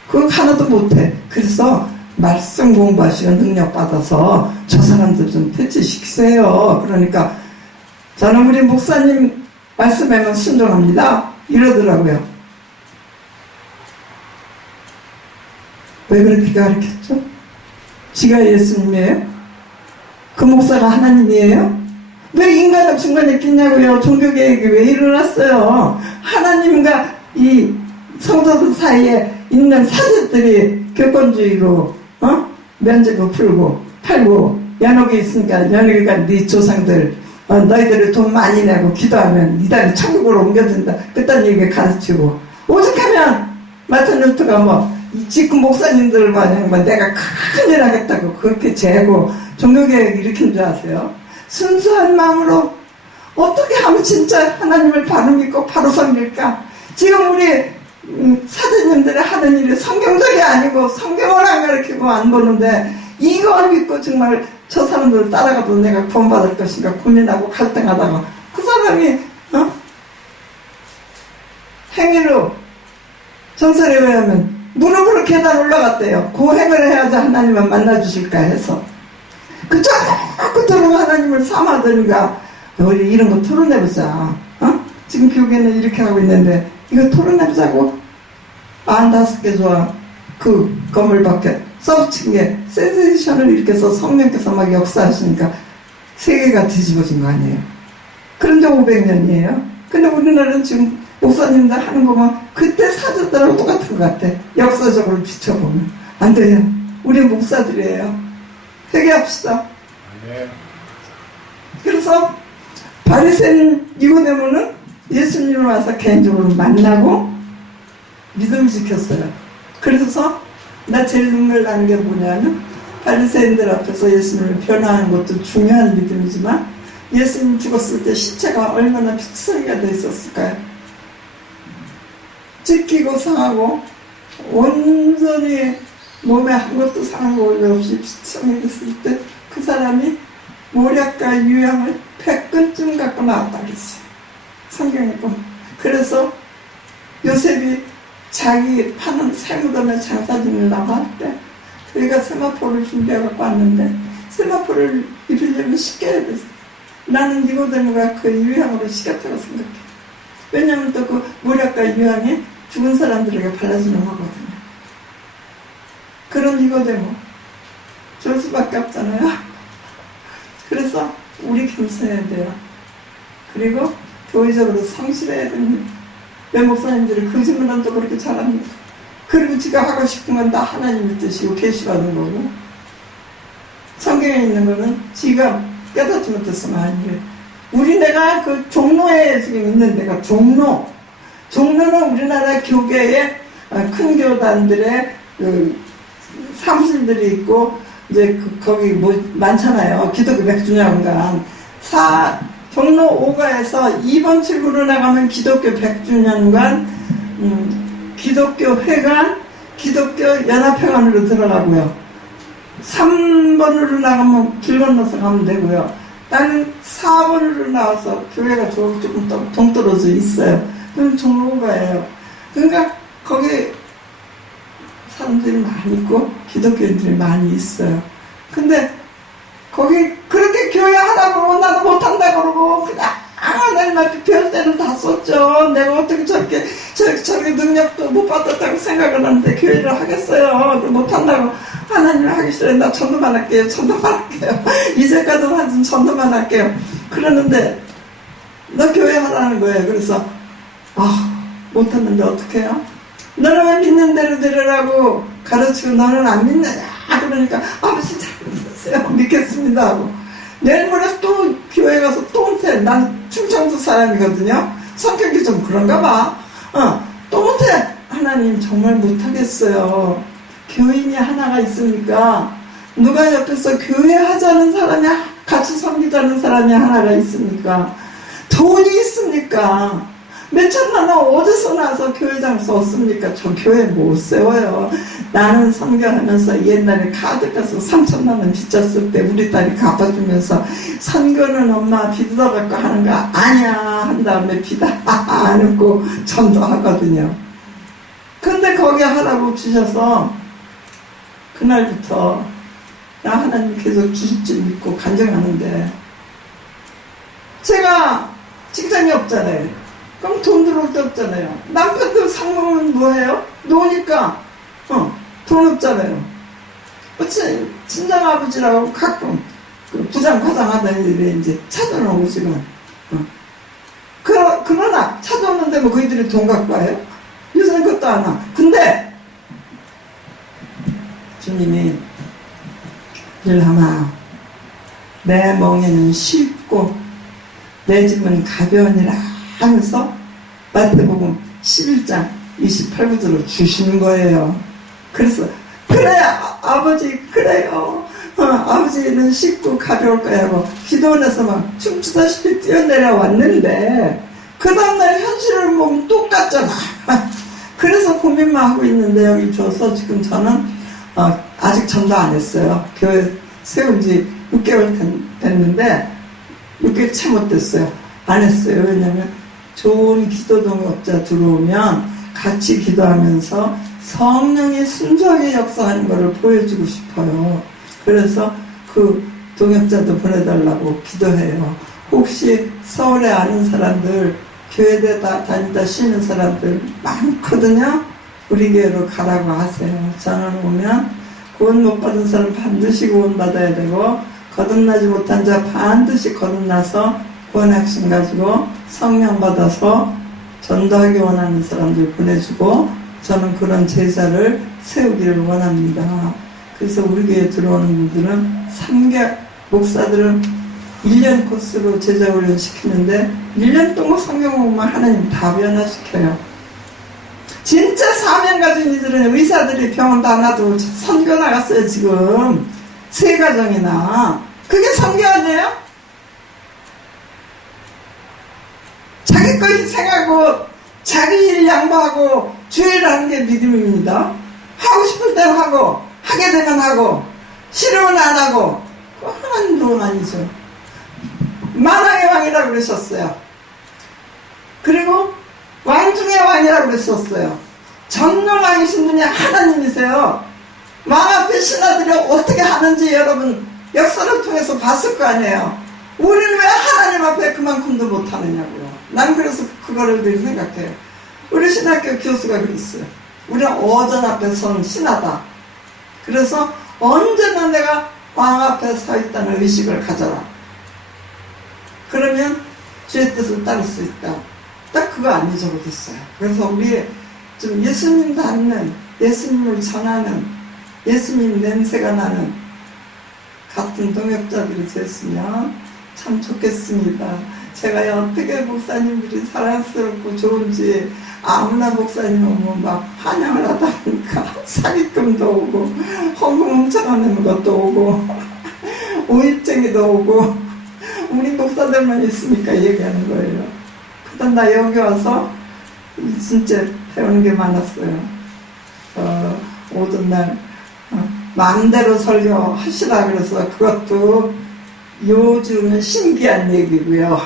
그거 하나도 못해. 그래서 말씀 공부하시고 능력 받아서 저 사람들 좀 퇴치시키세요. 그러니까 저는 우리 목사님 말씀에만 순종합니다. 이러더라고요. 왜 그렇게 가르쳤죠? 지가 예수님이에요? 그 목사가 하나님이에요? 왜 인간을 중간에 끼냐고요? 종교개혁이 왜 일어났어요? 하나님과 이 성도들 사이에 있는 사제들이 교권주의로 면제고 풀고 팔고 연옥이 있으니까 연옥이가 네 조상들 너희들이 돈 많이 내고 기도하면 이달에 천국으로 옮겨준다. 그딴 얘기 가르치고 오죽하면 마틴 루터가 뭐 지금 목사님들 마냥 내가 큰일 하겠다고 그렇게 재고 종교개혁 일으킨 줄 아세요? 순수한 마음으로 어떻게 하면 진짜 하나님을 바로 믿고 바로 섬길까? 지금 우리 사제님들이 하는 일이 성경적이 아니고 성경을 안 가르치고 안 보는데 이걸 믿고 정말 저 사람들을 따라가도 내가 구원받을 것인가 고민하고 갈등하다가 그 사람이 행위로 전설에 의하면 무릎으로 계단 올라갔대요. 그 행위를 해야지 하나님만 만나주실까 해서 그 자꾸토록 하나님을 삼아드니까 우리 이런 거 토론해보자. 지금 교계는 이렇게 하고 있는데 이거 토론해보자고 45개 조항 그 건물밖에 써붙인 게 센세이션을 이렇게 해서 성령께서 막 역사하시니까 세계가 뒤집어진 거 아니에요. 그런 지 500년이에요. 근데 우리나라는 지금 목사님들 하는 거 보면 그때 사제들하고 똑같은 것 같아. 역사적으로 비춰보면 안 돼요. 우리 목사들이에요. 회개합시다. 네. 그래서 바리새인 니고데모는 예수님을 와서 개인적으로 만나고 믿음을 지켰어요. 그래서 나 제일 눈물 나는 게 뭐냐면 바리새인들 앞에서 예수님을 변화하는 것도 중요한 믿음이지만 예수님 죽었을 때 시체가 얼마나 픽스하게 돼 있었을까요? 찢기고 상하고 온전히 몸에 아무것도 상한 거 없이 픽스하게 됐을 때 그 사람이 모략과 유향을 100근쯤 갖고 나왔다 그랬어요. 성경에 보면. 그래서 요셉이 자기 파는 새무덤에 장사진을 나갈 때 그가 세마포를 준비해갖고 왔는데 세마포를 입으려면 시켜야 됐어. 나는 니고데모가 그 유향으로 시켰다고 생각해. 왜냐하면 또 그 모략과 유향이 죽은 사람들에게 발라주는 거거든요. 그런 니고데모 줄 수밖에 없잖아요. 그래서 우리 겸손해야 돼요. 그리고 교회적으로 성실해야 됩니다. 몇 목사님들이 거짓말도 그렇게 잘합니다. 그리고 지가 하고 싶은 건 다 하나님의 뜻이고 계시받은 거고 성경에 있는 거는 지가 깨닫지 못했으면 아니에요. 우리 내가 그 종로에 지금 있는 데가 종로는 우리나라 교계의 큰 교단들의 그 사무실들이 있고 이제 거기 뭐 많잖아요. 기독교 100주년간 종로 5가에서 2번 출구로 나가면 기독교 100주년간 기독교 회관, 기독교 연합회관으로 들어가고요. 3번으로 나가면 길 건너서 가면 되고요. 나는 4번으로 나와서 교회가 조금 동떨어져 있어요. 그럼 종로 5가예요. 그러니까 거기 사람들이 많이 있고 기독교인들이 많이 있어요. 근데 거기 그렇게 교회 하라고 그러고 나도 못한다 그러고 그냥 하나님한테 배울 때는 다 썼죠. 내가 어떻게 저렇게 능력도 못 받았다고 생각을 하는데 교회를 하겠어요. 못한다고 하나님을 하기 싫어요. 나 전도만 할게요. 이제까지는 하여튼 전도만 할게요. 그러는데 너 교회 하라는 거예요. 그래서 못하는데 어떡해요? 너는 왜 믿는 대로 들으라고 가르치고 너는 안 믿느냐? 그러니까 아버지 잘 믿으세요. 믿겠습니다 하고 내일 모레 또 교회 가서 또 못해. 난 충청도 사람이거든요. 성격이 좀 그런가 봐. 또 못해. 하나님 정말 못하겠어요. 교인이 하나가 있으니까 누가 옆에서 교회 하자는 사람이 같이 섬기자는 사람이 하나가 있으니까 돈이 있습니까? 몇천만 원 어디서 나서 교회장 썼습니까? 저 교회 못 세워요. 나는 선교하면서 옛날에 카드가서 3천만 원 빚졌을 때 우리 딸이 갚아주면서 선교는 엄마 빚어갖고 하는 거 아니야 한 다음에 빚 안 웃고 전도하거든요. 근데 거기 하라고 주셔서 그날부터 나 하나님 계속 주실 줄 믿고 간증하는데 제가 직장이 없잖아요. 그럼 돈 들어올 데 없잖아요. 남편들 상봉은 뭐예요? 노니까 돈 없잖아요. 친정아버지라고 가끔 그 부장과장 하던 애들이 이제 찾아는 오지만, 그러나 찾아오는데 뭐 그이들이 돈 갖고 와요? 요새는 그것도 안 와. 근데 주님이 일하마 내 멍에는 쉽고 내 짐은 가벼우니라 하면서 마태복음 11장 28구절을 주시는 거예요. 그래서 그래 아버지 그래요. 아버지는 쉽고 가벼울 거야 하고 기도원에서 막 춤추다시피 뛰어내려 왔는데 그 다음날 현실을 보면 똑같잖아. 그래서 고민만 하고 있는데 여기 줘서 지금 저는 아직 전도 안 했어요. 교회 세운 지 6개월 됐는데 6개월 채 못 됐어요. 안 했어요. 왜냐면 좋은 기도 동역자 들어오면 같이 기도하면서 성령이 순수하게 역사하는 것을 보여주고 싶어요. 그래서 그 동역자도 보내달라고 기도해요. 혹시 서울에 아는 사람들, 교회에 다니다 쉬는 사람들 많거든요. 우리 교회로 가라고 하세요. 저는 오면 구원 못 받은 사람 반드시 구원 받아야 되고, 거듭나지 못한 자 반드시 거듭나서 구원 핵심 가지고 성령 받아서 전도하기 원하는 사람들 보내주고, 저는 그런 제자를 세우기를 원합니다. 그래서 우리 교회에 들어오는 분들은 3개월, 목사들은 1년 코스로 제자 훈련 시키는데 1년 동안 성경 공부만 하나님 다 변화시켜요. 진짜 사명 가진 이들은 의사들이 병원 다 놔두고 선교 나갔어요. 지금 3가정이나. 그게 선교 아니에요? 자기 거 희생하고 자기 일 양보하고 주의를 하는 게 믿음입니다. 하고 싶을 때는 하고 하게 되면 하고 싫으면 안 하고. 하나님 돈 아니죠. 만왕의 왕이라고 그러셨어요. 그리고 왕 중의 왕이라고 그랬었어요. 전능왕이신 분이 하나님이세요. 왕 앞에 신하들이 어떻게 하는지 여러분 역사를 통해서 봤을 거 아니에요. 우리는 왜 하나님 앞에 그만큼도 못하느냐고요. 난 그래서 그거를 늘 생각해요. 우리 신학교 교수가 그랬어요. 우리는 어전 앞에 선 신하다. 그래서 언제나 내가 왕 앞에 서 있다는 의식을 가져라. 그러면 주의 뜻을 따를 수 있다. 딱 그거 안 잊어버렸어요. 그래서 우리 좀 예수님 닮는, 예수님을 전하는, 예수님 냄새가 나는 같은 동역자들이 됐으면 참 좋겠습니다. 제가 어떻게 목사님들이 사랑스럽고 좋은지 아무나 목사님 오면 막 환영을 하다 보니까 사기꾼도 오고 헌금 훔쳐가는 것도 오고 오입쟁이도 오고 우리 목사들만 있으니까 얘기하는 거예요. 그다음 나 여기 와서 진짜 배우는 게 많았어요. 오던 날 마음대로 설교하시라 그래서 그것도 요즘은 신기한 얘기고요.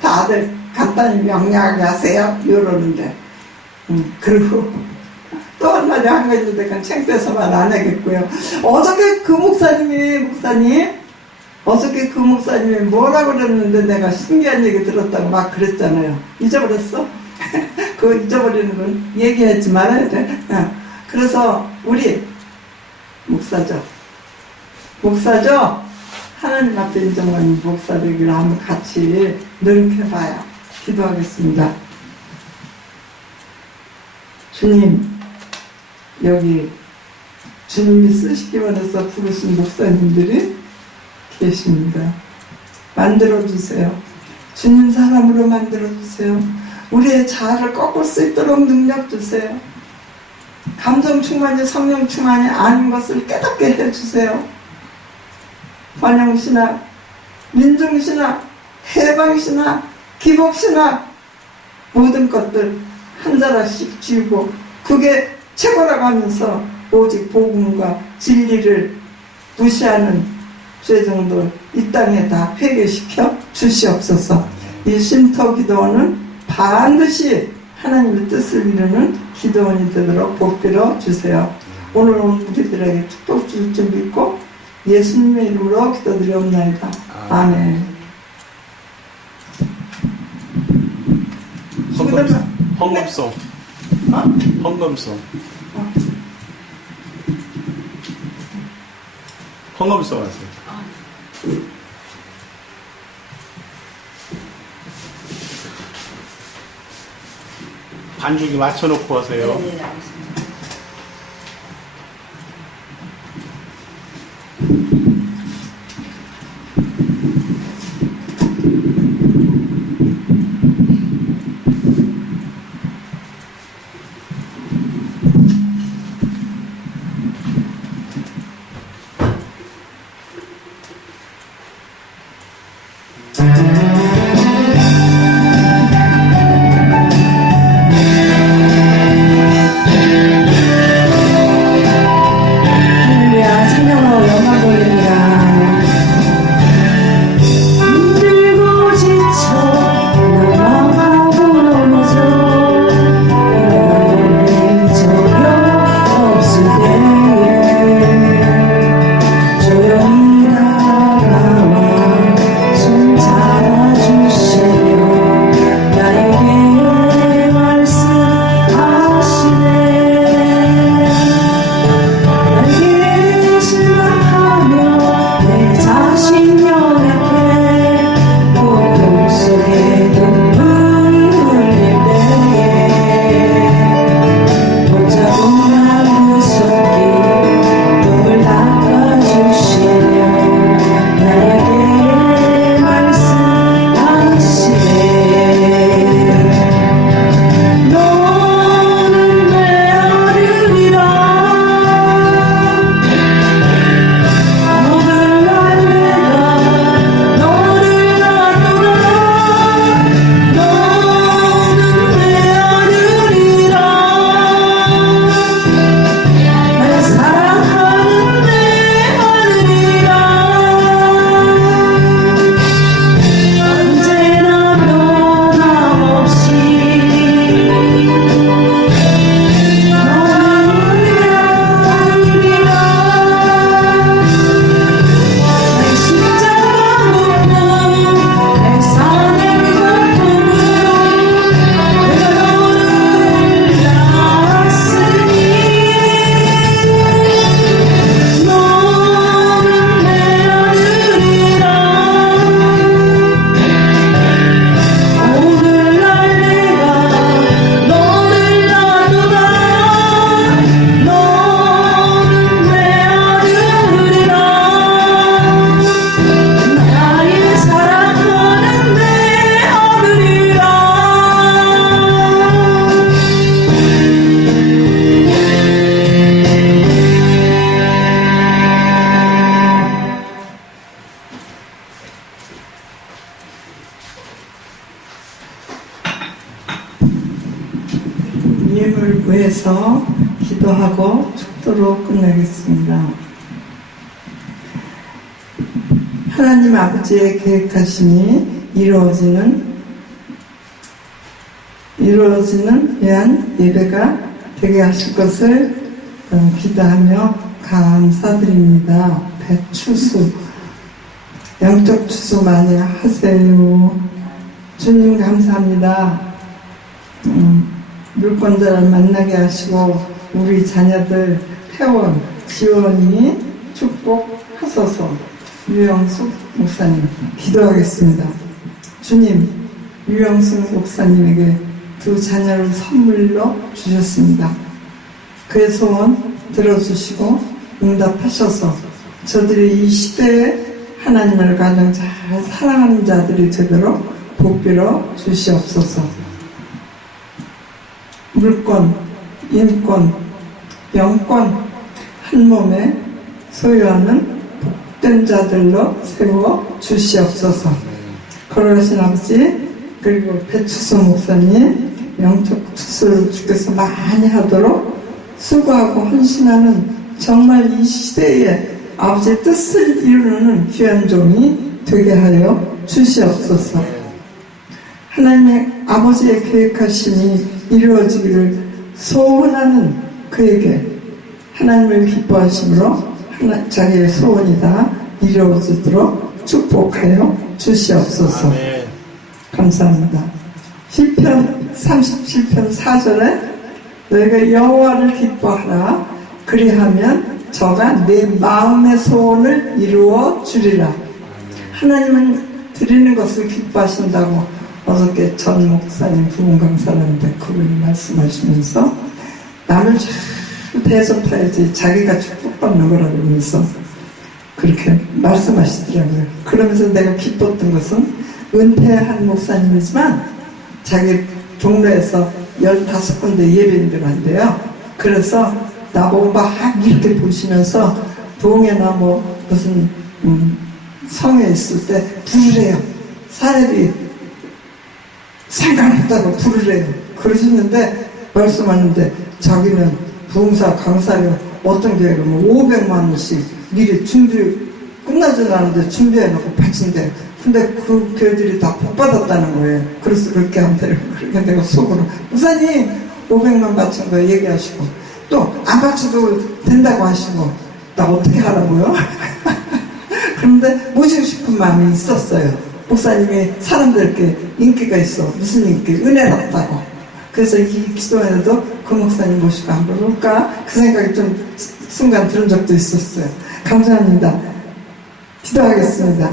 다들 간단히 명료하게 하세요 이러는데 그리고 또 한마디 한 거 있는데 그건 창피해서 말 안 하겠고요. 어저께 그 목사님이 뭐라고 그랬는데 내가 신기한 얘기 들었다고 막 그랬잖아요. 잊어버렸어? 그거 잊어버리는 건 얘기하지 말아야 돼. 그래서 우리 목사죠. 하나님 앞에 인정받는 목사 되기를 한번 같이 노력해봐요. 기도하겠습니다. 주님, 여기 주님이 쓰시기 원해서 부르신 목사님들이 계십니다. 만들어주세요. 주님 사람으로 만들어주세요. 우리의 자아를 꺾을 수 있도록 능력 주세요. 감정 충만이 성령 충만이 아닌 것을 깨닫게 해주세요. 번영신학, 민중신학, 해방신학, 기복신학 모든 것들 한 자락씩 지우고 그게 최고라고 하면서 오직 복음과 진리를 무시하는 죄정도 이 땅에 다 회개시켜 주시옵소서. 이 쉼터 기도원은 반드시 하나님의 뜻을 이루는 기도원이 되도록 복들어 주세요. 오늘 온 우리들에게 축복 줄 줄 믿고 예수님의 이름으로 기도드리옵나이다. 아멘. 헌금송. 헌금송. 성검이 써놨어요. 반죽이 맞춰놓고 하세요. 네네, 알겠습니다. 할렐루야, 찬양으로 영광 돌립니다. 힘들고 지쳐 나가고 넘어져 일어나는 저녁 없을 때에 조용히 다가와 손 잡아주시며 나에게 말씀하시네. 나에게 실망하며 내 자신 연약해 고통 속에 눈물 흘릴 때에 못자국난 그 손길 눈물 닦아주시며 나에게 말씀하시네. 너는 내 아들이라 모든 날 내가 너를 놔두라. 너는 내 아들이라 날 사랑하는 내 아들이라 언제나 변함없이 너는 내 아들이라. 내 십자가 묻고 내 산의 고통으로 내가 너를 낳았으니 너는 내 아들이라. 오늘날 내가 너를 놔두라. 너는 내 아들이라. 나의 사랑하는 내 아들이라. 주님을 위해서 기도하고 축도로 끝내겠습니다. 하나님 아버지의 계획하심이 이루어지는 위한 예배가 되게 하실 것을 기도하며 감사드립니다. 배추수, 영적 추수 많이 하세요. 주님 감사합니다. 물권자를 만나게 하시고 우리 자녀들 회원, 지원이 축복하소서. 유영숙 목사님 기도하겠습니다. 주님, 유영숙 목사님에게 두 자녀를 선물로 주셨습니다. 그의 소원 들어주시고 응답하셔서 저들이 이 시대에 하나님을 가장 잘 사랑하는 자들이 되도록 복빌어 주시옵소서. 물권, 인권, 영권 한 몸에 소유하는 복된 자들로 세워 주시옵소서. 거룩하신 아버지, 그리고 배추수 목사님 영적 투수를 주께서 많이 하도록 수고하고 헌신하는 정말 이 시대에 아버지의 뜻을 이루는 귀한 종이 되게 하여 주시옵소서. 하나님의 아버지의 계획하심이 이루어지기를 소원하는 그에게 하나님을 기뻐하심으로 자기의 소원이 다 이루어지도록 축복하여 주시옵소서. 아멘. 감사합니다. 시편 37편 4절에 너희가 여호와를 기뻐하라. 그리하면 저가 내 마음의 소원을 이루어 주리라. 하나님은 드리는 것을 기뻐하신다고 어저께 전 목사님 부흥 강사라는데 그분이 말씀하시면서 남을 잘 대접해야지 자기가 축복받는 거라고 그러면서 그렇게 말씀하시더라고요. 그러면서 내가 기뻤던 것은 은퇴한 목사님이지만 자기 종로에서 15군데 예배를 한대요. 그래서 나보고 막 이렇게 보시면서 동해나 뭐 무슨 성에 있을 때 부르래요. 사례비 상관없다고 부르래요. 그러시는데 말씀하는데 자기는 부흥사 강사료 어떤 교회가 뭐 500만 원씩 미리 준비 끝나지 않았는데 준비해놓고 바친대. 근데 그 교회들이 다 복 받았다는 거예요. 그래서 그렇게 한대요. 그러니까 내가 속으로 목사님 500만 바친 거 얘기하시고 또 안 바쳐도 된다고 하시고 나 어떻게 하라고요? 그런데 모시고 싶은 마음이 있었어요. 목사님이 사람들께 인기가 있어. 무슨 인기? 은혜롭다고. 그래서 이 기도에도 그 목사님 모시고 한번 볼까? 그 생각이 좀 순간 들은 적도 있었어요. 감사합니다. 기도하겠습니다.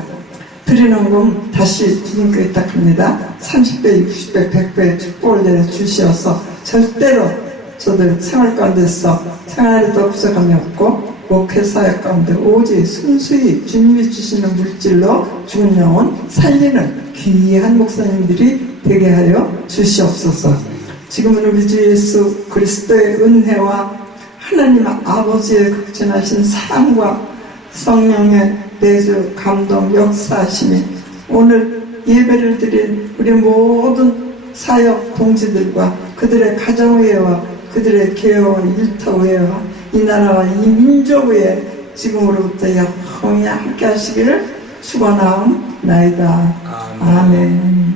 드리는 건 다시 주님께 부탁합니다. 30배, 60배, 100배 축복을 내려주시어서 절대로 저들 생활 가운데서 생활에도 없어감이 없고 목회 사역 가운데 오직 순수히 주님이 주시는 물질로 죽은 영혼 살리는 귀한 목사님들이 되게 하여 주시옵소서. 지금은 우리 주 예수 그리스도의 은혜와 하나님 아버지의 극진하신 사랑과 성령의 내주 감동 역사하심이 오늘 예배를 드린 우리 모든 사역 동지들과 그들의 가정의회와 그들의 교회와 일터의회와 이 나라와 이 민족의 지금으로부터 영원히 함께 하시기를 축원하옵나이다. 아멘.